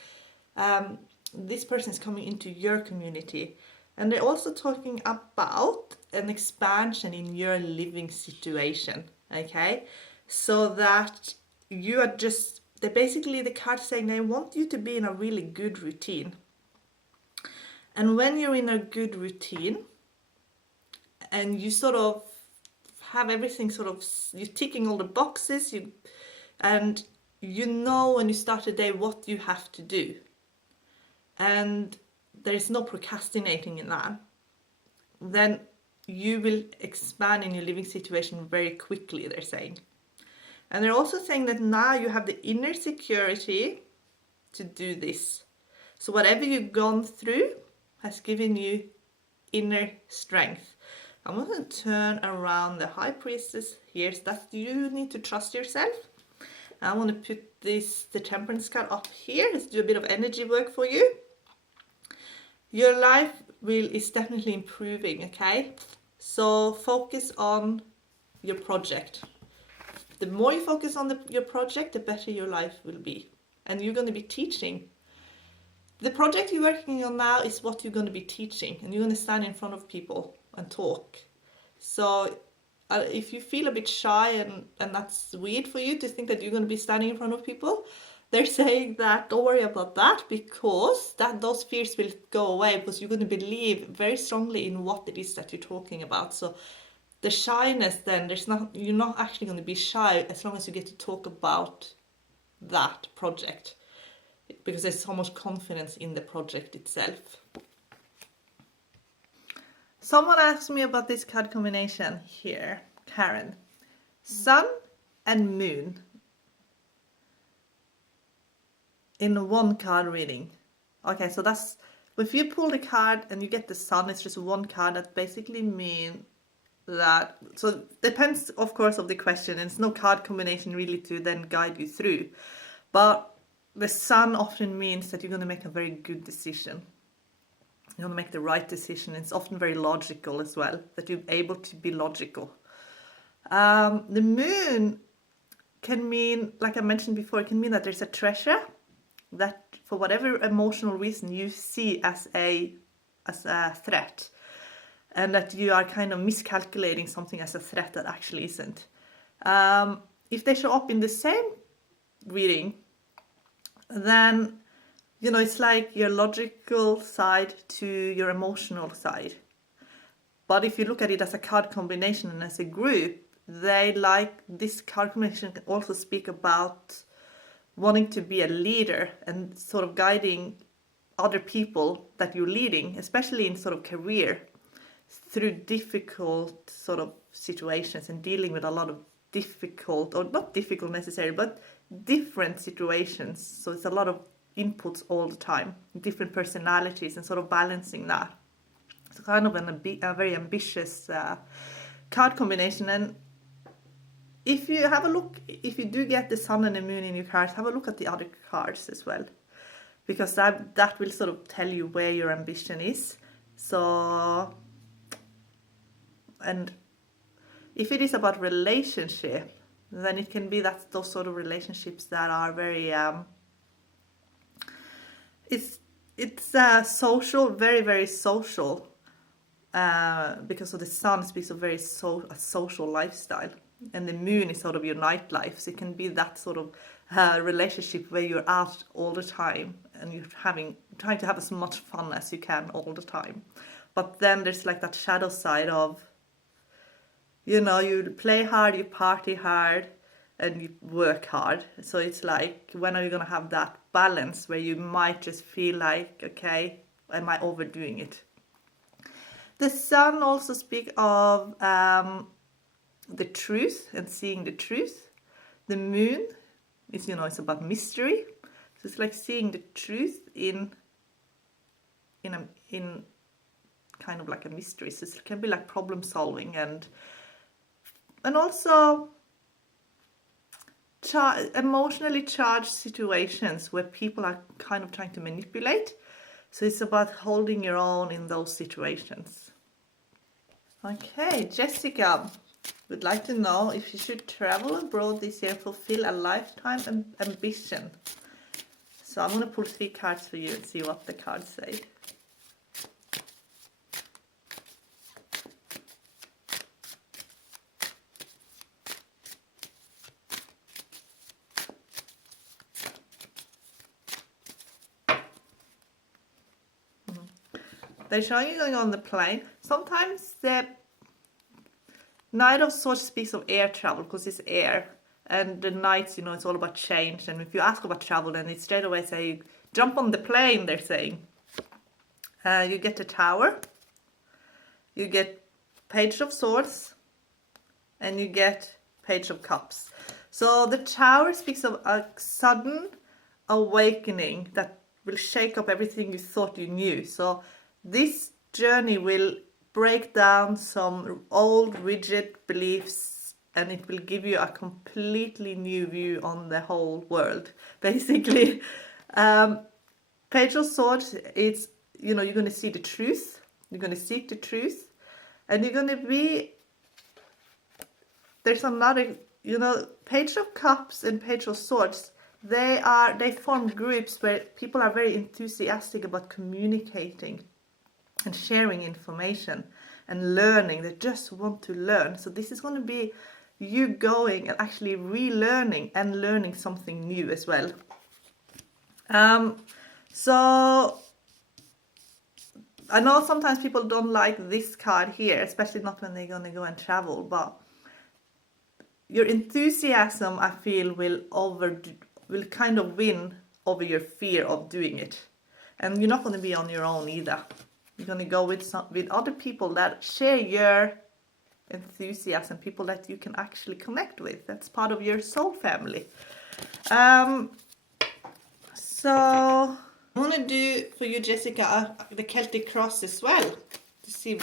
this person is coming into your community. And they're also talking about an expansion in your living situation, okay? So that you are just, the card saying they want you to be in a really good routine. And when you're in a good routine and you sort of have everything you're ticking all the boxes, and you know when you start a day what you have to do. And there is no procrastinating in that, then you will expand in your living situation very quickly, they're saying. And they're also saying that now you have the inner security to do this. So whatever you've gone through has given you inner strength. I'm going to turn around the High Priestess here, so that you need to trust yourself. I want to put the Temperance card up here. Let's do a bit of energy work for you. Your life is definitely improving, okay? So focus on your project. The more you focus on your project, the better your life will be. And you're going to be teaching. The project you're working on now is what you're going to be teaching. And you're going to stand in front of people and talk. So if you feel a bit shy and that's weird for you to think that you're going to be standing in front of people, they're saying that don't worry about that, because those fears will go away, because you're going to believe very strongly in what it is that you're talking about. So the shyness, then you're not actually going to be shy as long as you get to talk about that project, because there's so much confidence in the project itself. Someone asked me about this card combination here, Karen. Sun and Moon in one card reading. Okay, so that's, if you pull the card and you get the Sun, it's just one card. That basically means that, so it depends of course of the question, and it's no card combination really to then guide you through, but the Sun often means that you're going to make a very good decision. You're going to make the right decision. It's often very logical as well, that you're able to be logical. The Moon can mean, like I mentioned before, it can mean that there's a treasure that for whatever emotional reason you see as a threat, and that you are kind of miscalculating something as a threat that actually isn't. If they show up in the same reading, then it's like your logical side to your emotional side. But if you look at it as a card combination and as a group, they like this card combination can also speak about wanting to be a leader and sort of guiding other people that you're leading, especially in sort of career, through difficult sort of situations and dealing with a lot of difficult, or not difficult necessarily, but different situations. So it's a lot of inputs all the time, different personalities, and sort of balancing that. It's kind of a very ambitious card combination. And if you have a look, if you do get the sun and the moon in your cards, have a look at the other cards as well, because that will sort of tell you where your ambition is. So, and if it is about relationship, then it can be that those sort of relationships that are very it's social, very, very social, because of the sun speaks of a social lifestyle, and the moon is sort of your nightlife. So it can be that sort of relationship where you're out all the time and you're trying to have as much fun as you can all the time. But then there's like that shadow side of, you know, you play hard, you party hard, and you work hard. So it's like, when are you going to have that balance where you might just feel like, okay, am I overdoing it? The sun also speaks of the truth and seeing the truth. The moon is, you know, it's about mystery. So it's like seeing the truth in kind of like a mystery. So it can be like problem solving and also emotionally charged situations where people are kind of trying to manipulate. So it's about holding your own in those situations. Okay, Jessica would like to know if you should travel abroad this year, fulfill a lifetime ambition. So I'm going to pull 3 cards for you and see what the cards say. They're showing you going on the plane. Sometimes the Knight of Swords speaks of air travel because it's air. And the Knights, you know, it's all about change. And if you ask about travel, then it's straight away say, jump on the plane, they're saying. You get the Tower. You get Page of Swords. And you get Page of Cups. So the Tower speaks of a sudden awakening that will shake up everything you thought you knew. So this journey will break down some old rigid beliefs, and it will give you a completely new view on the whole world, basically. Page of Swords, it's, you know, you're going to see the truth, you're going to seek the truth, and you're going to be, there's another, you know, Page of Cups and Page of Swords, they form groups where people are very enthusiastic about communicating and sharing information and learning. They just want to learn. So this is going to be you going and actually relearning and learning something new as well. So I know sometimes people don't like this card here, especially not when they're going to go and travel, but your enthusiasm, I feel, will kind of win over your fear of doing it. And you're not going to be on your own either. You're going to go with other people that share your enthusiasm, people that you can actually connect with. That's part of your soul family. So I'm going to do for you, Jessica, the Celtic Cross as well, to see,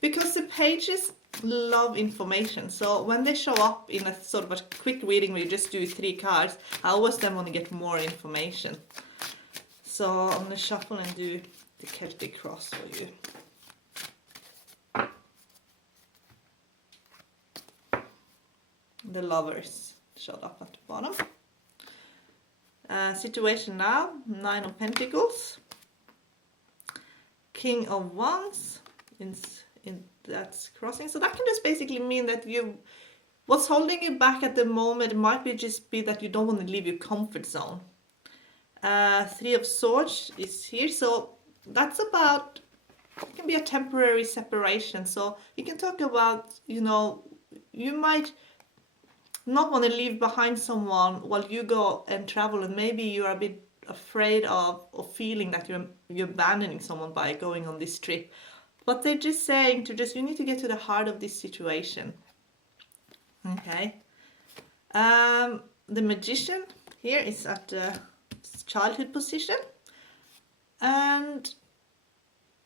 because the pages love information. So when they show up in a sort of a quick reading where you just do 3 cards, I always then want to get more information. So I'm going to shuffle and do the Celtic Cross for you. The Lovers showed up at the bottom. Situation now, 9 of Pentacles. King of Wands in that's crossing. So that can just basically mean that what's holding you back at the moment might just be that you don't want to leave your comfort zone. 3 of Swords is here, so that's about it can be a temporary separation. So you can talk about, you know, you might not want to leave behind someone while you go and travel, and maybe you're a bit afraid of feeling that you're abandoning someone by going on this trip. But they're just saying to just, you need to get to the heart of this situation. Okay. The Magician here is at the childhood position, and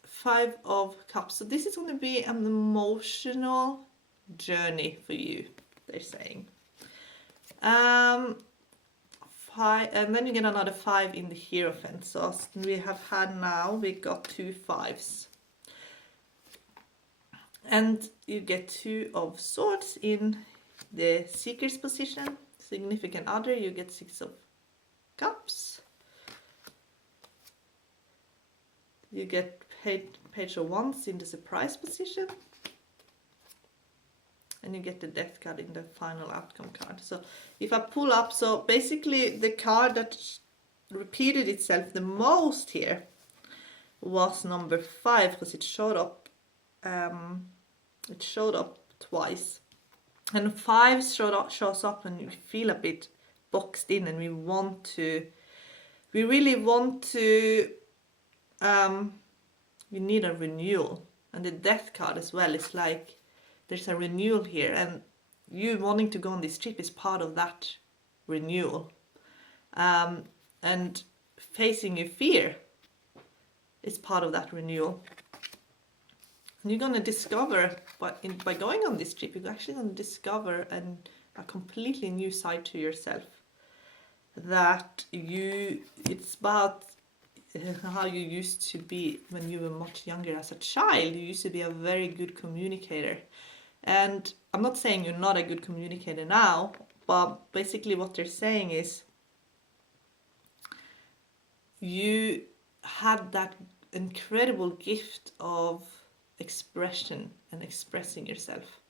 5 of Cups. So this is going to be an emotional journey for you, they're saying. 5, and then you get another 5 in the Hierophant. So we have had now, we got 2 5s. And you get 2 of Swords in the Seeker's position. Significant Other, you get 6 of Cups. You get Page of Wands in the Surprise position. And you get the Death card in the Final Outcome card. So if I pull up, so basically the card that repeated itself the most here was number 5, because it showed up twice. And 5 shows up when you feel a bit boxed in, and we really want to, we need a renewal. And the Death card as well is like, there's a renewal here, and you wanting to go on this trip is part of that renewal. And facing your fear is part of that renewal. And you're going to discover, by going on this trip, you're actually going to discover a completely new side to yourself. That it's about how you used to be when you were much younger as a child. You used to be a very good communicator. And I'm not saying you're not a good communicator now, but basically what they're saying is you had that incredible gift of expression and expressing yourself.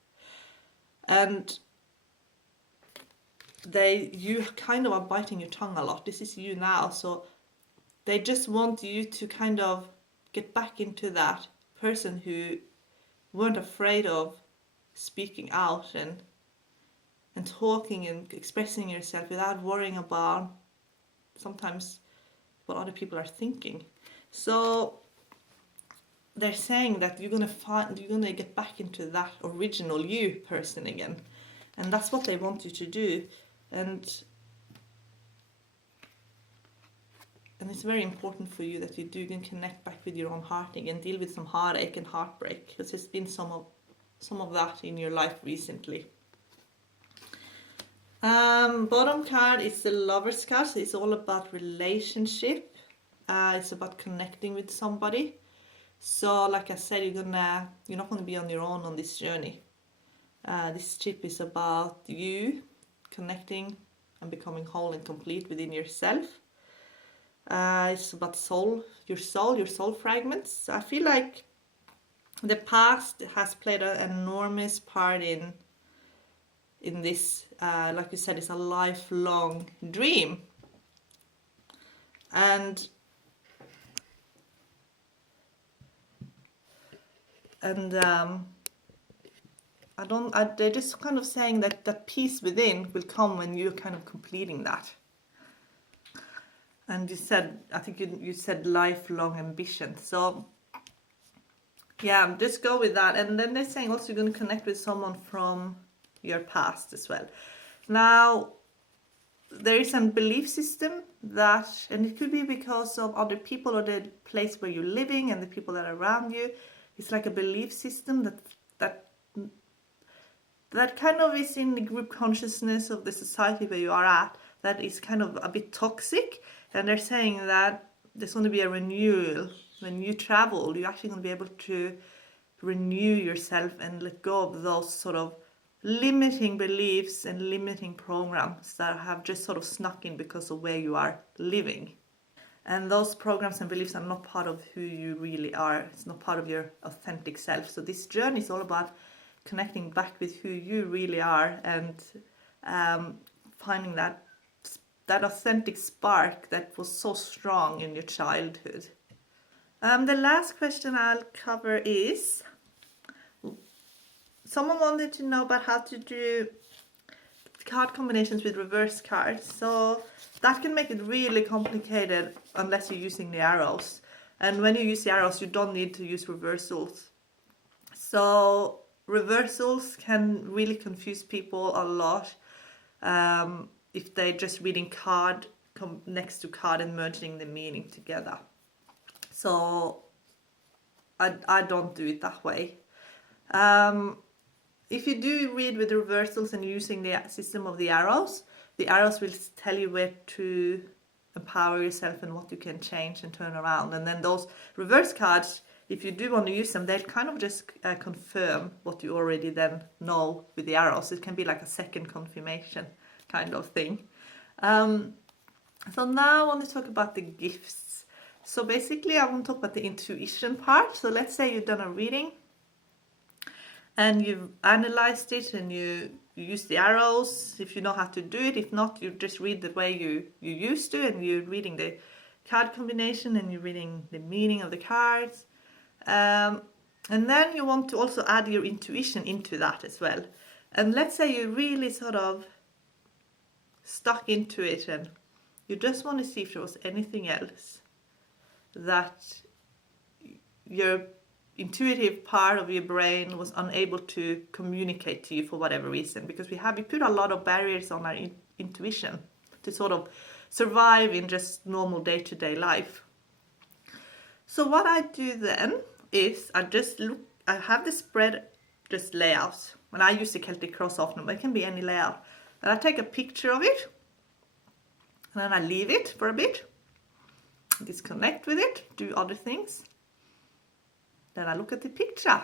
And you kind of are biting your tongue a lot. This is you now, so they just want you to kind of get back into that person who weren't afraid of speaking out and talking and expressing yourself without worrying about sometimes what other people are thinking. So they're saying that you're gonna get back into that original you person again, and that's what they want you to do. And it's very important for you that you do can connect back with your own heart and deal with some heartache and heartbreak, because there's been some of that in your life recently. Bottom card is the Lover's card, so it's all about relationship. It's about connecting with somebody. So like I said, you're not gonna be on your own on this journey. This trip is about you connecting and becoming whole and complete within yourself. It's about your soul fragments. I feel like the past has played an enormous part in this. Like you said, it's a lifelong dream, and they're just kind of saying that the peace within will come when you're kind of completing that. And I think you said lifelong ambition. So yeah, just go with that. And then they're saying also you're going to connect with someone from your past as well. Now, there is a belief system and it could be because of other people or the place where you're living and the people that are around you. It's like a belief system that kind of is in the group consciousness of the society where you are at, that is kind of a bit toxic. And they're saying that there's going to be a renewal. When you travel, you're actually going to be able to renew yourself and let go of those sort of limiting beliefs and limiting programs that have just sort of snuck in because of where you are living. And those programs and beliefs are not part of who you really are. It's not part of your authentic self. So this journey is all about connecting back with who you really are and finding that authentic spark that was so strong in your childhood. The last question I'll cover is, someone wanted to know about how to do card combinations with reverse cards. So that can make it really complicated unless you're using the arrows. And when you use the arrows, you don't need to use reversals. So reversals can really confuse people a lot if they're just reading card next to card and merging the meaning together. So I don't do it that way. If you do read with the reversals and using the system of the arrows will tell you where to empower yourself and what you can change and turn around. And then those reverse cards, if you do want to use them, they'll kind of just confirm what you already then know with the arrows. It can be like a second confirmation kind of thing. So now I want to talk about the gifts. So basically I want to talk about the intuition part. So let's say you've done a reading and you've analyzed it and you use the arrows if you know how to do it. If not, you just read the way you used to, and you're reading the card combination and you're reading the meaning of the cards. And then you want to also add your intuition into that as well. And let's say you're really sort of stuck into it and you just want to see if there was anything else that your intuitive part of your brain was unable to communicate to you for whatever reason, because we put a lot of barriers on our intuition to sort of survive in just normal day-to-day life. So what I do then is I have the spread just layout, and I use the Celtic Cross often, but it can be any layout, and I take a picture of it and then I leave it for a bit, disconnect with it, do other things. Then I look at the picture.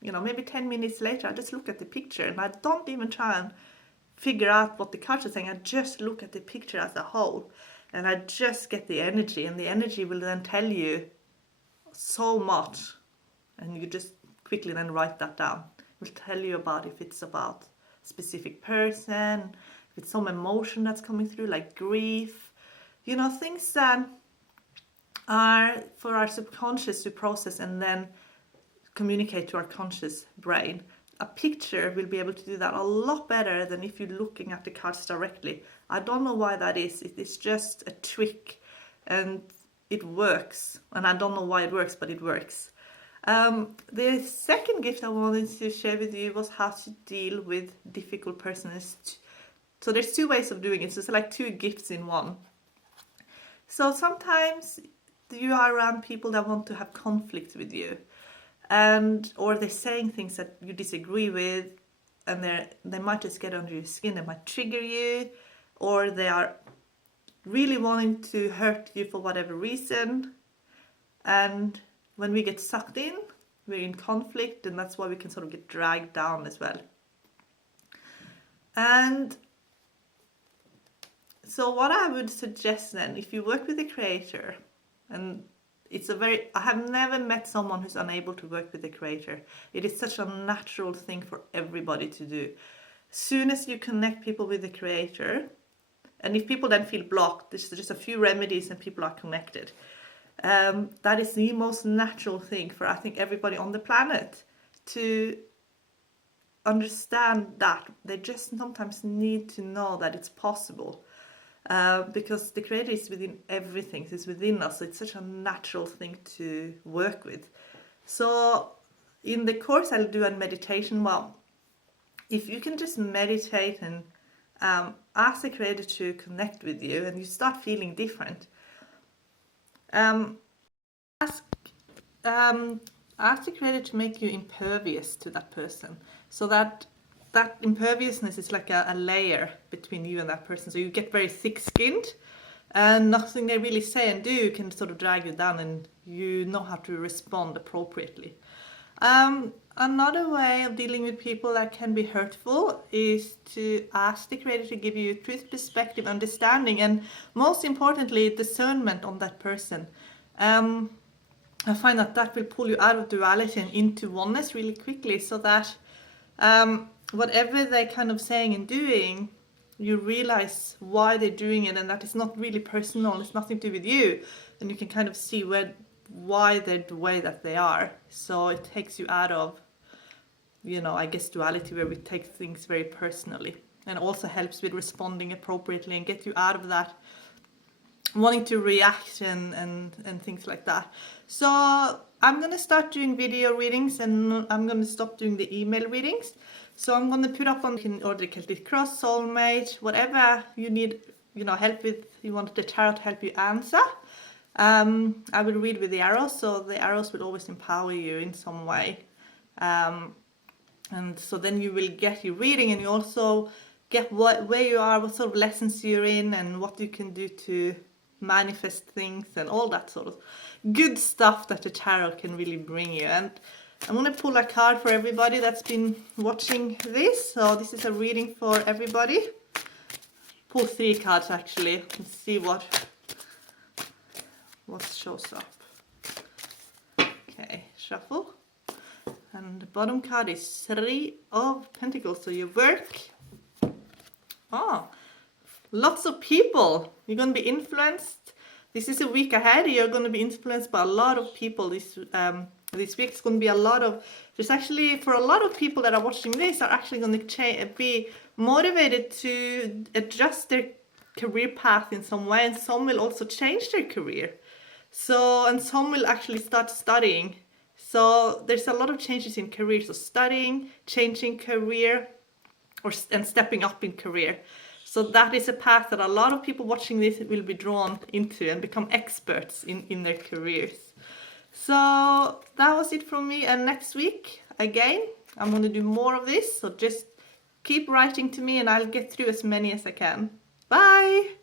Maybe 10 minutes later, I just look at the picture and I don't even try and figure out what the cards are saying. I just look at the picture as a whole and I just get the energy, and the energy will then tell you so much, and you just quickly then write that down. It will tell you about if it's about a specific person, if it's some emotion that's coming through like grief, things that are for our subconscious to process and then communicate to our conscious brain. A picture will be able to do that a lot better than if you're looking at the cards directly. I don't know why that is. It is just a trick and it works. And I don't know why it works, but it works. The second gift I wanted to share with you was how to deal with difficult persons. So there's two ways of doing it. So it's like two gifts in one. So sometimes you are around people that want to have conflict with you, or they're saying things that you disagree with, and they might just get under your skin. They might trigger you, or they are really wanting to hurt you for whatever reason. And when we get sucked in, we're in conflict, and that's why we can sort of get dragged down as well. And so what I would suggest then, if you work with the creator, and I have never met someone who's unable to work with the creator. It is such a natural thing for everybody to do. Soon as you connect people with the creator, and if people then feel blocked, there's just a few remedies and people are connected. That is the most natural thing for, I think, everybody on the planet to understand that. They just sometimes need to know that it's possible. Because the creator is within everything, it's within us, so it's such a natural thing to work with. So in the course I'll do a meditation. Well, if you can just meditate and ask the creator to connect with you, and you start feeling different, ask the creator to make you impervious to that person, so that imperviousness is like a layer between you and that person. So you get very thick-skinned, and nothing they really say and do can sort of drag you down, and you know how to respond appropriately. Another way of dealing with people that can be hurtful is to ask the creator to give you truth, perspective, understanding, and most importantly, discernment on that person. I find that will pull you out of duality and into oneness really quickly, so that whatever they're kind of saying and doing, you realize why they're doing it, and that it's not really personal, it's nothing to do with you, and you can kind of see where why they're the way that they are. So it takes you out of, you know, I guess duality, where we take things very personally, and also helps with responding appropriately and get you out of that wanting to react and things like that. So I'm gonna start doing video readings, and I'm gonna stop doing the email readings. So I'm gonna put up on Order Celtic Cross, Soulmate, whatever you need, you know, help with, you want the tarot to help you answer. I will read with the arrows, so the arrows will always empower you in some way. And so then you will get your reading, and you also get where you are, what sort of lessons you're in, and what you can do to manifest things, and all that sort of good stuff that the tarot can really bring you. And I'm going to pull a card for everybody that's been watching this. So this is a reading for everybody. Pull 3 cards actually, and see what shows up. Okay, shuffle. And the bottom card is 3 of Pentacles, so your work. Oh, lots of people. You're going to be influenced. This is a week ahead. You're going to be influenced by a lot of people. This week is going to be a lot of, there's actually, for a lot of people that are watching this, are actually going to be motivated to adjust their career path in some way, and some will also change their career. So, and some will actually start studying. So there's a lot of changes in career. So studying, changing career, and stepping up in career. So that is a path that a lot of people watching this will be drawn into and become experts in their careers. So that was it from me, and next week again I'm going to do more of this, so just keep writing to me and I'll get through as many as I can. Bye!